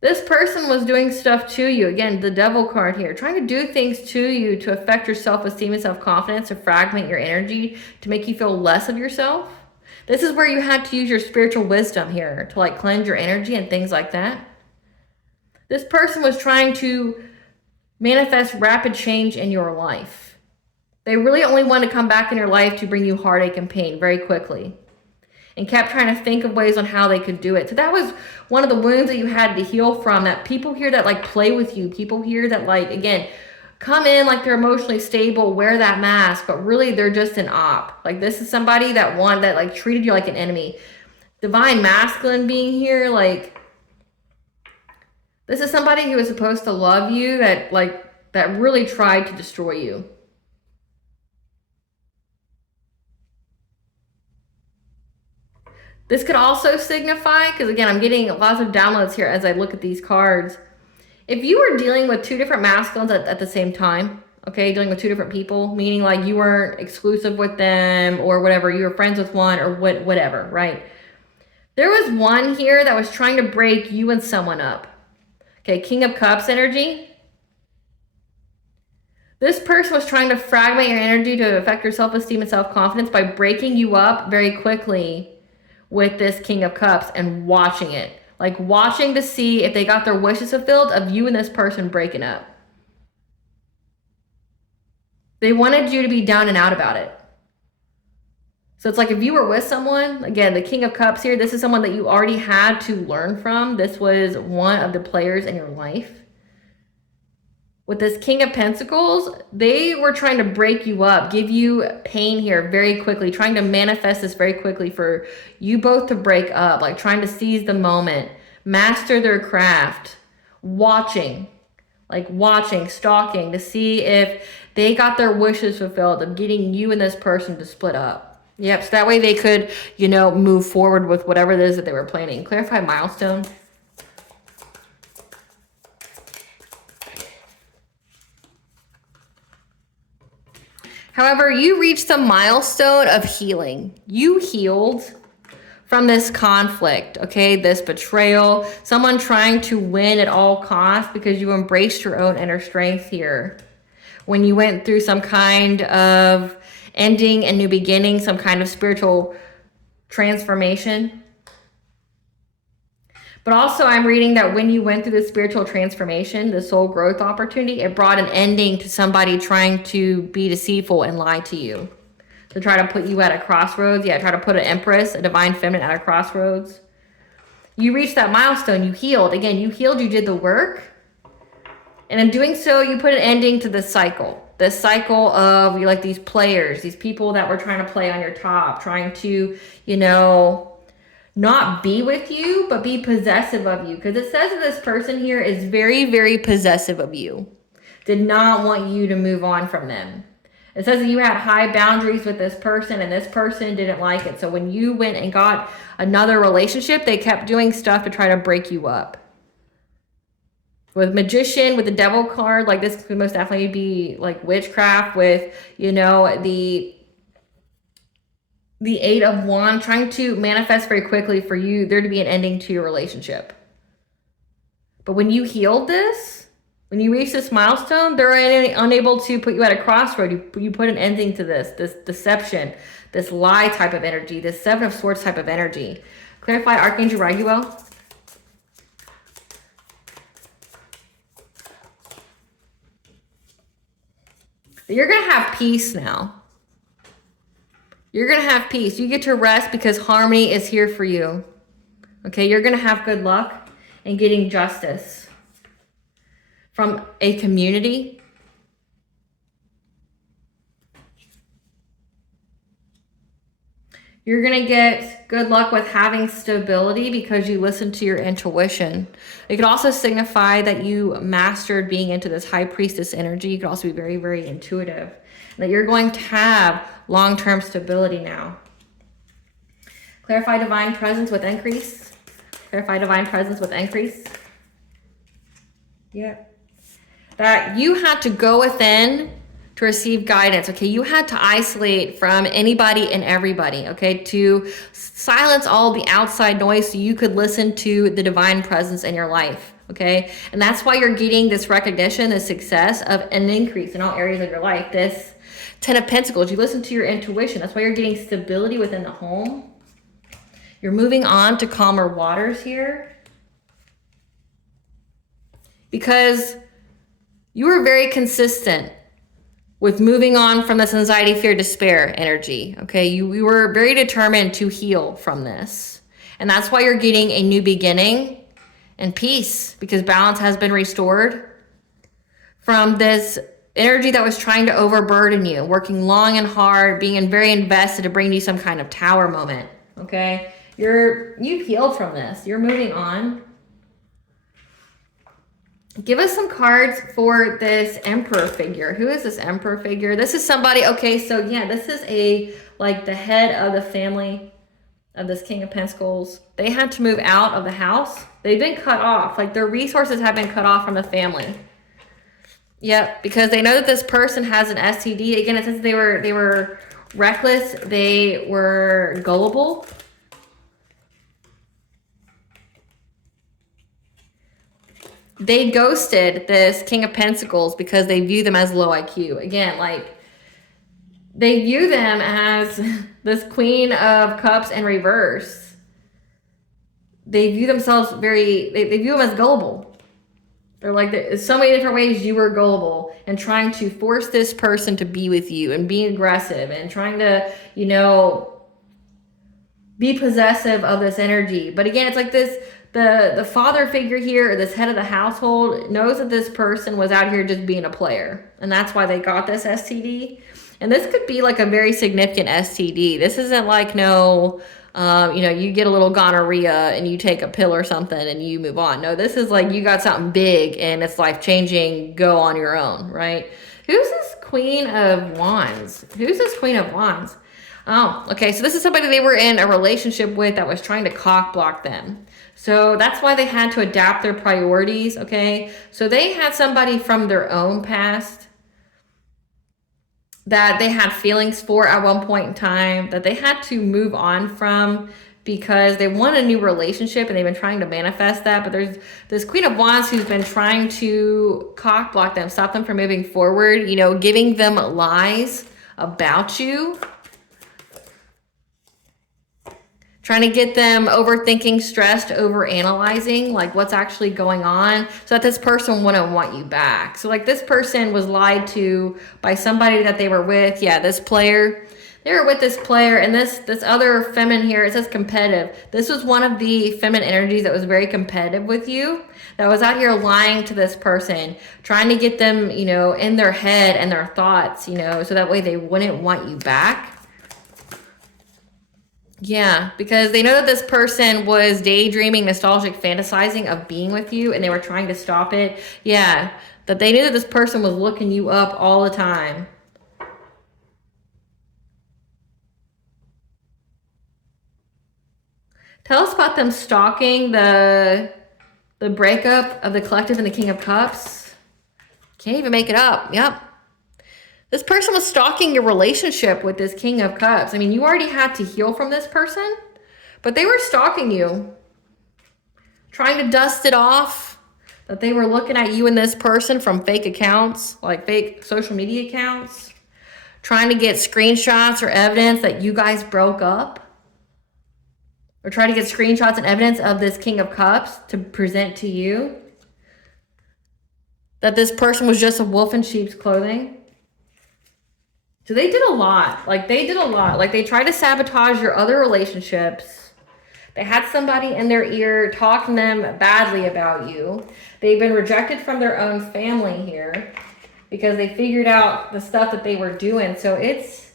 This person was doing stuff to you. Again, the Devil card here, trying to do things to you to affect your self-esteem and self-confidence, to fragment your energy, to make you feel less of yourself. This is where you had to use your spiritual wisdom here to like cleanse your energy and things like that. This person was trying to manifest rapid change in your life. They really only wanted to come back in your life to bring you heartache and pain very quickly, and kept trying to think of ways on how they could do it. So that was one of the wounds that you had to heal from, that people here that like play with you, people here that like, again, come in like they're emotionally stable, wear that mask, but really they're just an op. Like, this is somebody that like treated you like an enemy. Divine masculine being here, like, this is somebody who was supposed to love you that really tried to destroy you. This could also signify, because again, I'm getting lots of downloads here as I look at these cards. If you were dealing with two different masculines at the same time, okay, dealing with two different people, meaning like you weren't exclusive with them or whatever, you were friends with one or whatever, right? There was one here that was trying to break you and someone up. Okay, King of Cups energy. This person was trying to fragment your energy to affect your self-esteem and self-confidence by breaking you up very quickly with this King of Cups and watching it. Like watching to see if they got their wishes fulfilled of you and this person breaking up. They wanted you to be down and out about it. So it's like if you were with someone, again, the King of Cups here, this is someone that you already had to learn from. This was one of the players in your life. With this King of Pentacles, they were trying to break you up, give you pain here very quickly, trying to manifest this very quickly for you both to break up, like trying to seize the moment, master their craft, watching, stalking to see if they got their wishes fulfilled of getting you and this person to split up. Yep, so that way they could, move forward with whatever it is that they were planning. Clarify milestone. However, you reached the milestone of healing. You healed from this conflict, okay? This betrayal, someone trying to win at all costs because you embraced your own inner strength here. when you went through some kind of ending and new beginning, some kind of spiritual transformation. But also I'm reading that when you went through the spiritual transformation, the soul growth opportunity, it brought an ending to somebody trying to be deceitful and lie to you. To try to put you at a crossroads. Yeah, try to put an empress, a divine feminine at a crossroads. You reached that milestone, you healed. Again, you healed, you did the work. And in doing so, you put an ending to this cycle. This cycle of like these players, these people that were trying to play on your top, trying to, you know, not be with you, but be possessive of you. Because it says that this person here is very, very possessive of you. Did not want you to move on from them. It says that you had high boundaries with this person and this person didn't like it. So when you went and got another relationship, they kept doing stuff to try to break you up. With Magician, with the Devil card, like this could most definitely be like Witchcraft with, you know, the Eight of Wands, trying to manifest very quickly for you, there to be an ending to your relationship. But when you healed this, when you reach this milestone, they're unable to put you at a crossroad. You put an ending to this deception, this lie type of energy, this Seven of Swords type of energy. Clarify Archangel Raguel. You're going to have peace now. You're going to have peace. You get to rest because harmony is here for you. Okay, you're going to have good luck in getting justice from a community. You're going to get good luck with having stability because you listen to your intuition. It could also signify that you mastered being into this high priestess energy. You could also be very, very intuitive. That you're going to have long-term stability now. Clarify divine presence with increase. Clarify divine presence with increase. Yeah. That you had to go within to receive guidance, okay? You had to isolate from anybody and everybody, okay? To silence all the outside noise so you could listen to the divine presence in your life, okay? And that's why you're getting this recognition, this success of an increase in all areas of your life. This Ten of Pentacles, you listen to your intuition. That's why you're getting stability within the home. You're moving on to calmer waters here. Because you were very consistent with moving on from this anxiety, fear, despair energy, okay? You were very determined to heal from this. And that's why you're getting a new beginning and peace, because balance has been restored from this energy that was trying to overburden you, working long and hard, being very invested to bring you some kind of tower moment, okay? You've healed from this. You're moving on. Give us some cards for this Emperor figure. Who is this Emperor figure? This is somebody, okay, so yeah, this is like the head of the family of this King of Pentacles. They had to move out of the house. They've been cut off. Like their resources have been cut off from the family. Yep, because they know that this person has an STD. Again, it says they were reckless. They were gullible. They ghosted this King of Pentacles because they view them as low IQ. Again, like they view them as this Queen of Cups in reverse. They view themselves they view them as gullible. They're like, there's so many different ways you were gullible and trying to force this person to be with you and being aggressive and trying to, you know, be possessive of this energy. But again, it's like this, the father figure here, or this head of the household, knows that this person was out here just being a player. And that's why they got this STD. And this could be like a very significant STD. This isn't like no, you know, you get a little gonorrhea and you take a pill or something and you move on. No, this is like you got something big and it's life-changing, go on your own, right? Who's this Queen of Wands? Who's this Queen of Wands? Oh, okay, so this is somebody they were in a relationship with that was trying to cock block them. So that's why they had to adapt their priorities, okay? So they had somebody from their own past that they had feelings for at one point in time, that they had to move on from because they want a new relationship and they've been trying to manifest that. But there's this Queen of Wands who's been trying to cock block them, stop them from moving forward, you know, giving them lies about you, trying to get them overthinking, stressed, over analyzing like what's actually going on, so that this person wouldn't want you back. So like this person was lied to by somebody that they were with. Yeah, this player. They were with this player, and this other feminine here, it says competitive. This was one of the feminine energies that was very competitive with you, that was out here lying to this person, trying to get them, you know, in their head and their thoughts, you know, so that way they wouldn't want you back. Yeah, because they know that this person was daydreaming, nostalgic, fantasizing of being with you, and they were trying to stop it. Yeah, that they knew that this person was looking you up all the time. Tell us about them stalking the breakup of the collective and the King of Cups. Can't even make it up. Yep. This person was stalking your relationship with this King of Cups. I mean, you already had to heal from this person, but they were stalking you, trying to dust it off, that they were looking at you and this person from fake accounts, like fake social media accounts, trying to get screenshots or evidence that you guys broke up, or try to get screenshots and evidence of this King of Cups to present to you, that this person was just a wolf in sheep's clothing. So they did a lot. Like they did a lot. Like they tried to sabotage your other relationships. They had somebody in their ear talking them badly about you. They've been rejected from their own family here because they figured out the stuff that they were doing. So it's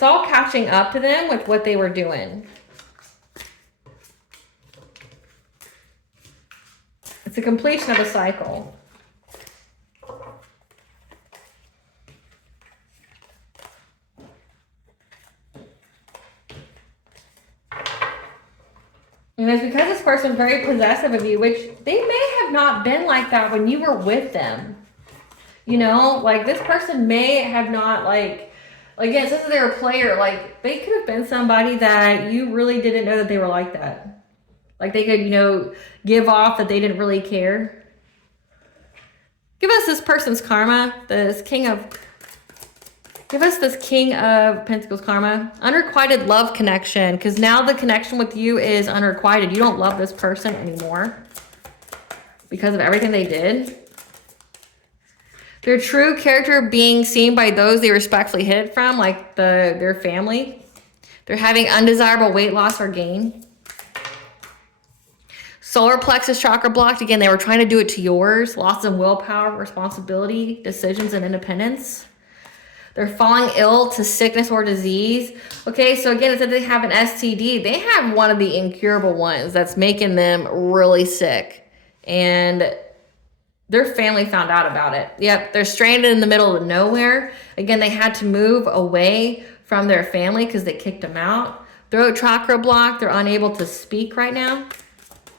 all catching up to them with what they were doing. It's a completion of a cycle. And it's because this person is very possessive of you, which they may have not been like that when you were with them. You know, like this person may have not, like again, since they're a player, like they could have been somebody that you really didn't know that they were like that. Like they could, you know, give off that they didn't really care. Give us this person's karma, give us this King of Pentacles karma. Unrequited love connection, because now the connection with you is unrequited. You don't love this person anymore because of everything they did. Their true character being seen by those they respectfully hid from, like their family. They're having undesirable weight loss or gain. Solar plexus chakra blocked. Again, they were trying to do it to yours. Loss of willpower, responsibility, decisions, and independence. They're falling ill to sickness or disease. Okay, so again, it said they have an STD. They have one of the incurable ones that's making them really sick. And their family found out about it. Yep, they're stranded in the middle of nowhere. Again, they had to move away from their family because they kicked them out. Throat chakra blocked. They're unable to speak right now.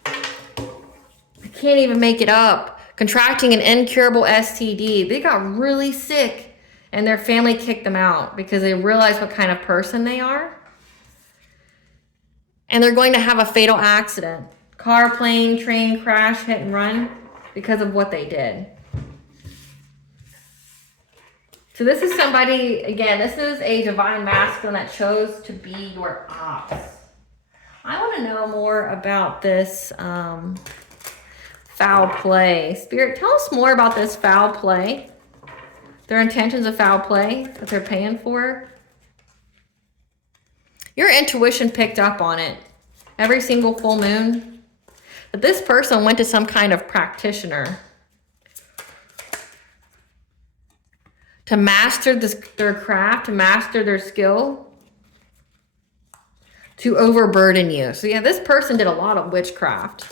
I can't even make it up. Contracting an incurable STD. They got really sick. And their family kicked them out because they realized what kind of person they are. And they're going to have a fatal accident. Car, plane, train crash, hit and run because of what they did. So this is somebody, again, this is a divine masculine that chose to be your ops. I want to know more about this foul play. Spirit, tell us more about this foul play. Their intentions of foul play that they're paying for. Your intuition picked up on it. Every single full moon. That this person went to some kind of practitioner to master their craft, to master their skill, to overburden you. So yeah, this person did a lot of witchcraft.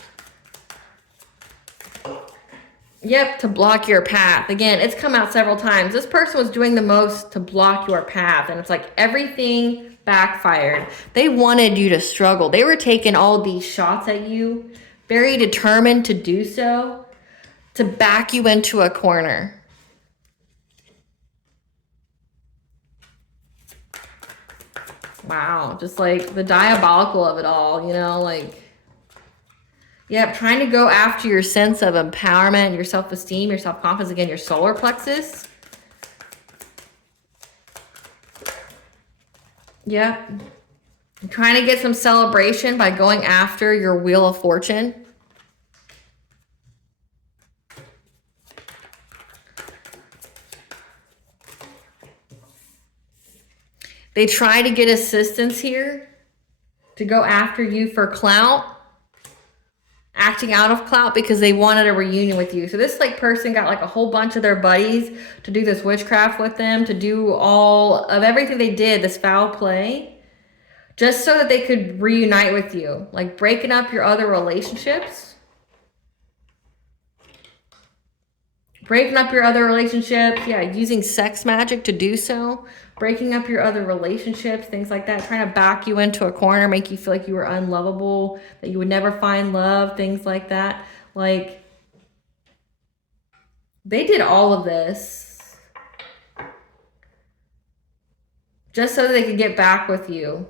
Yep, to block your path. Again, it's come out several times. This person was doing the most to block your path. And it's like everything backfired. They wanted you to struggle. They were taking all these shots at you, very determined to do so, to back you into a corner. Wow, just like the diabolical of it all, you know, like, yep, trying to go after your sense of empowerment, your self-esteem, your self-confidence, again, your solar plexus. Yep. Trying to get some celebration by going after your Wheel of Fortune. They try to get assistance here to go after you for clout, acting out of clout because they wanted a reunion with you. So this like person got like a whole bunch of their buddies to do this witchcraft with them, to do all of everything they did, this foul play, just so that they could reunite with you, like breaking up your other relationships. Breaking up your other relationships, yeah, using sex magic to do so. Breaking up your other relationships, things like that. Trying to back you into a corner, make you feel like you were unlovable, that you would never find love, things like that. Like, they did all of this just so that they could get back with you.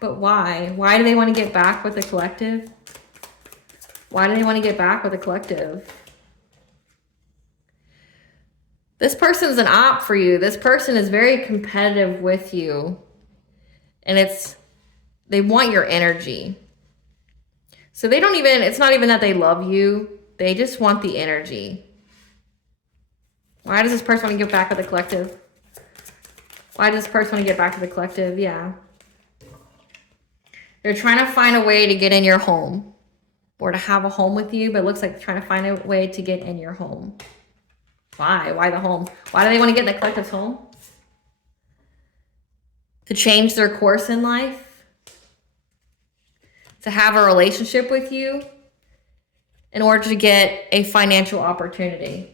But why? Why do they want to get back with the collective? Why do they want to get back with the collective? This person's an op for you. This person is very competitive with you. And they want your energy. So they don't even, it's not even that they love you. They just want the energy. Why does this person want to get back with the collective? Why does this person want to get back to the collective? Yeah. They're trying to find a way to get in your home. Or to have a home with you, but it looks like they're trying to find a way to get in your home. Why? Why the home? Why do they want to get in the collective's home? To change their course in life? To have a relationship with you? In order to get a financial opportunity.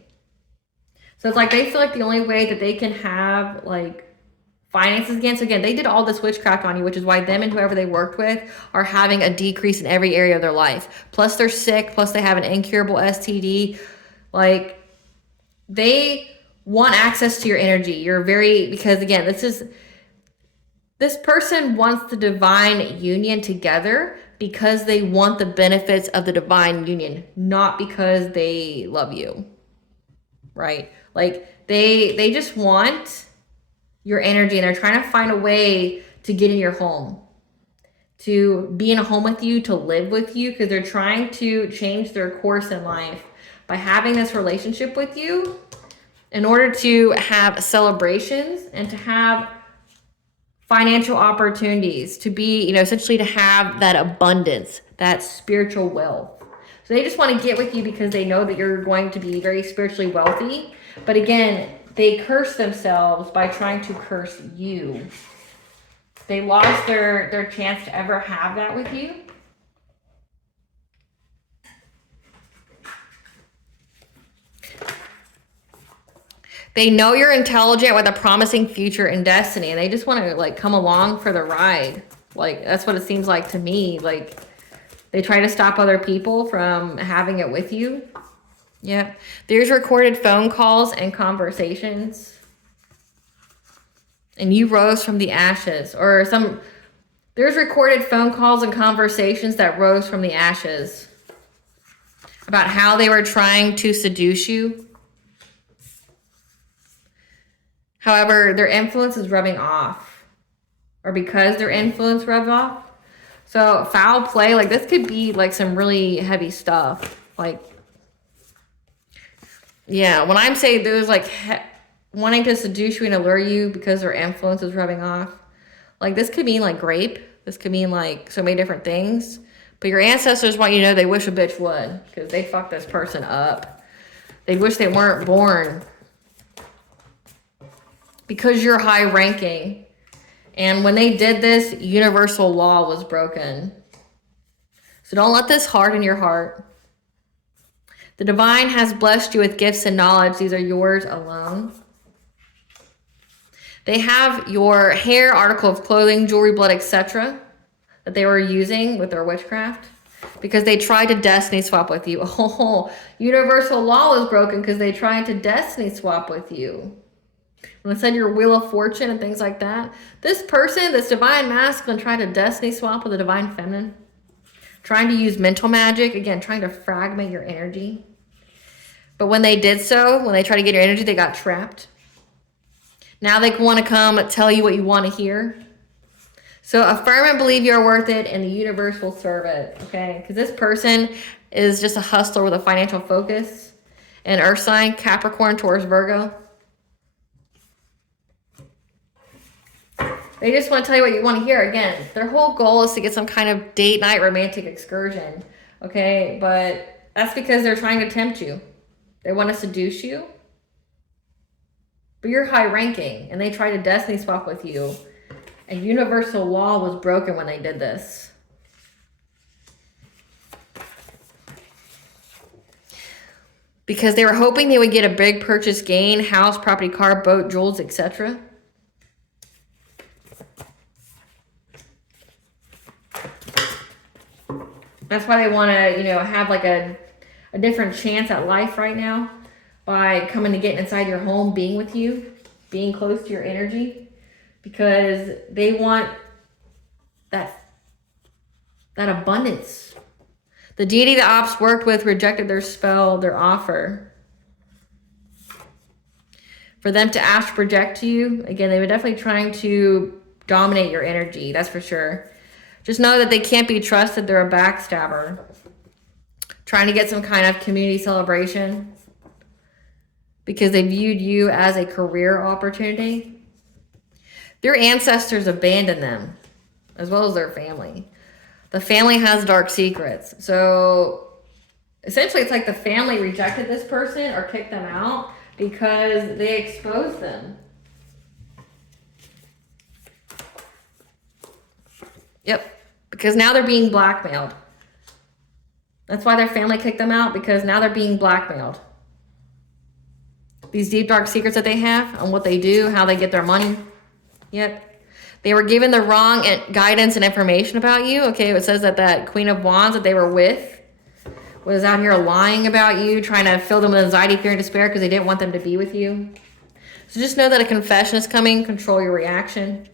So it's like they feel like the only way that they can have like finances again. So again, they did all this witchcraft on you, which is why them and whoever they worked with are having a decrease in every area of their life. Plus they're sick. Plus they have an incurable STD. Like, they want access to your energy. Because again, this person wants the divine union together because they want the benefits of the divine union, not because they love you, right? Like they just want your energy and they're trying to find a way to get in your home, to be in a home with you, to live with you, because they're trying to change their course in life by having this relationship with you in order to have celebrations and to have financial opportunities, to be, essentially to have that abundance, that spiritual wealth. So they just want to get with you because they know that you're going to be very spiritually wealthy. But again, they curse themselves by trying to curse you. They lost their chance to ever have that with you. They know you're intelligent with a promising future and destiny, and they just want to like come along for the ride. Like, that's what it seems like to me. Like, they try to stop other people from having it with you. Yeah. There's recorded phone calls and conversations. And you rose from the ashes. There's recorded phone calls and conversations that rose from the ashes about how they were trying to seduce you. However, their influence is rubbing off. Or because their influence rubbed off. So foul play, like this could be like some really heavy stuff. Like, yeah, when I'm saying there's like wanting to seduce you and allure you because their influence is rubbing off. Like this could mean like rape. This could mean like so many different things. But your ancestors want you to know they wish a bitch would. Because they fucked this person up. They wish they weren't born. Because you're high ranking. And when they did this, universal law was broken. So don't let this harden your heart. The divine has blessed you with gifts and knowledge. These are yours alone. They have your hair, article of clothing, jewelry, blood, etc. that they were using with their witchcraft. Because they tried to destiny swap with you. Oh, universal law was broken because they tried to destiny swap with you. When I said your Wheel of Fortune and things like that, this person, this divine masculine, tried to destiny swap with a divine feminine. Trying to use mental magic. Again, trying to fragment your energy. But when they did so, when they tried to get your energy, they got trapped. Now they want to come tell you what you want to hear. So affirm and believe you're worth it, and the universe will serve it, okay? Because this person is just a hustler with a financial focus. An earth sign, Capricorn, Taurus, Virgo. They just want to tell you what you want to hear. Again, their whole goal is to get some kind of date night romantic excursion, okay? But that's because they're trying to tempt you. They want to seduce you. But you're high ranking, and they try to destiny swap with you. A universal law was broken when they did this. Because they were hoping they would get a big purchase gain, house, property, car, boat, jewels, etc. That's why they want to, have like a different chance at life right now by coming to get inside your home, being with you, being close to your energy. Because they want that abundance. The deity the ops worked with rejected their spell, their offer. For them to astral project to you, again, they were definitely trying to dominate your energy, that's for sure. Just know that they can't be trusted. They're a backstabber. Trying to get some kind of community celebration because they viewed you as a career opportunity. Their ancestors abandoned them, as well as their family. The family has dark secrets. So essentially it's like the family rejected this person or kicked them out because they exposed them. Yep, because now they're being blackmailed. That's why their family kicked them out, because now they're being blackmailed. These deep, dark secrets that they have on what they do, how they get their money. Yep. They were given the wrong guidance and information about you. Okay, it says that Queen of Wands that they were with was out here lying about you, trying to fill them with anxiety, fear, and despair because they didn't want them to be with you. So just know that a confession is coming. Control your reaction.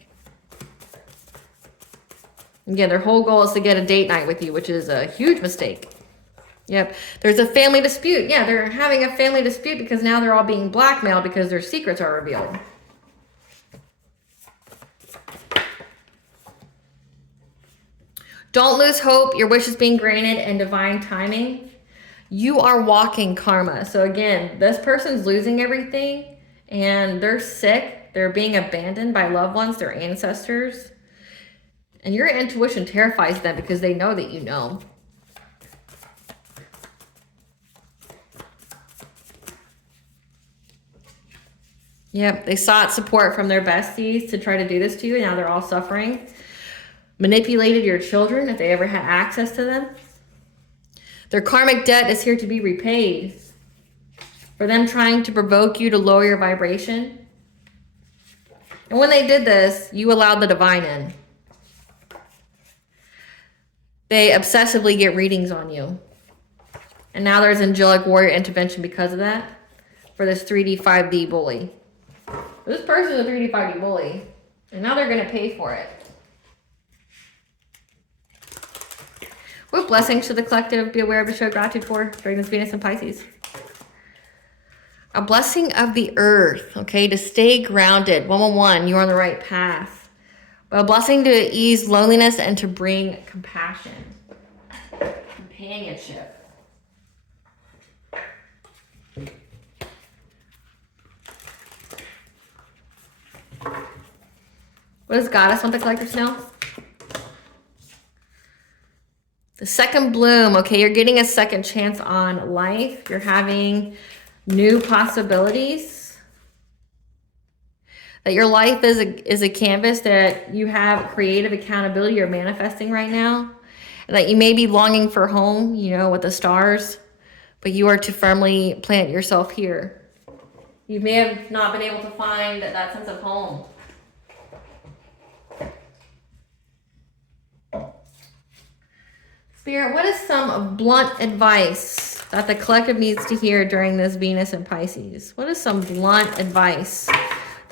Again, their whole goal is to get a date night with you, which is a huge mistake. Yep. There's a family dispute. Yeah, they're having a family dispute because now they're all being blackmailed because their secrets are revealed. Don't lose hope. Your wish is being granted in divine timing. You are walking karma. So again, this person's losing everything and they're sick. They're being abandoned by loved ones, their ancestors. And your intuition terrifies them because they know that you know. Yep, they sought support from their besties to try to do this to you. And now they're all suffering. Manipulated your children if they ever had access to them. Their karmic debt is here to be repaid. For them trying to provoke you to lower your vibration. And when they did this, you allowed the divine in. They obsessively get readings on you. And now there's angelic warrior intervention because of that. For this 3D, 5D bully. This person is a 3D, 5D bully. And now they're going to pay for it. What blessings should the collective be aware of to show gratitude for during this Venus and Pisces? A blessing of the earth, okay, to stay grounded. 111, you're on the right path. But a blessing to ease loneliness and to bring compassion, companionship. What does Goddess want the collective to know? The second bloom, okay, you're getting a second chance on life. You're having new possibilities. That your life is a canvas that you have creative accountability you're manifesting right now. And that you may be longing for home, with the stars. But you are to firmly plant yourself here. You may have not been able to find that sense of home. Spirit, what is some blunt advice that the collective needs to hear during this Venus and Pisces? What is some blunt advice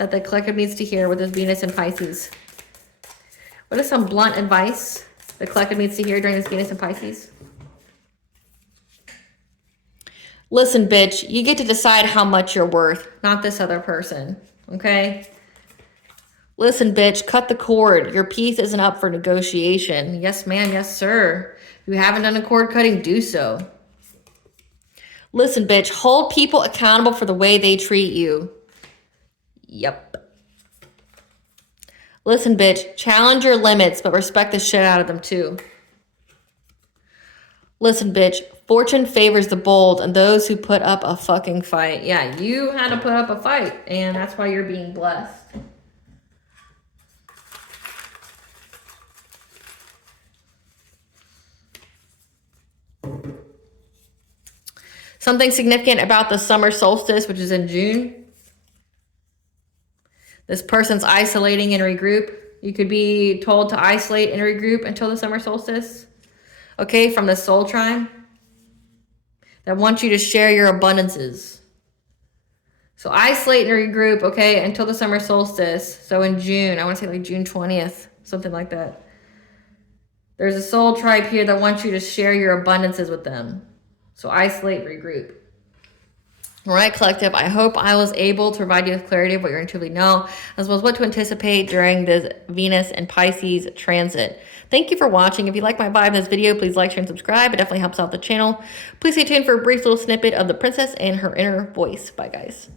that the collective needs to hear with this Venus and Pisces? What is some blunt advice the collective needs to hear during this Venus and Pisces? Listen, bitch, you get to decide how much you're worth, not this other person, okay? Listen, bitch, cut the cord. Your peace isn't up for negotiation. Yes, ma'am, yes, sir. If you haven't done a cord cutting, do so. Listen, bitch, hold people accountable for the way they treat you. Yep. Listen, bitch, challenge your limits, but respect the shit out of them too. Listen, bitch, fortune favors the bold and those who put up a fucking fight. Yeah, you had to put up a fight, and that's why you're being blessed. Something significant about the summer solstice, which is in June. This person's isolating and regroup. You could be told to isolate and regroup until the summer solstice. Okay, from the soul trine that wants you to share your abundances. So isolate and regroup, okay, until the summer solstice. So in June, I want to say like June 20th, something like that. There's a soul tribe here that wants you to share your abundances with them. So isolate, regroup. All right, collective, I hope I was able to provide you with clarity of what you intuitively know, as well as what to anticipate during this Venus and Pisces transit. Thank you for watching. If you like my vibe in this video, please like, share, and subscribe. It definitely helps out the channel. Please stay tuned for a brief little snippet of the princess and her inner voice. Bye, guys.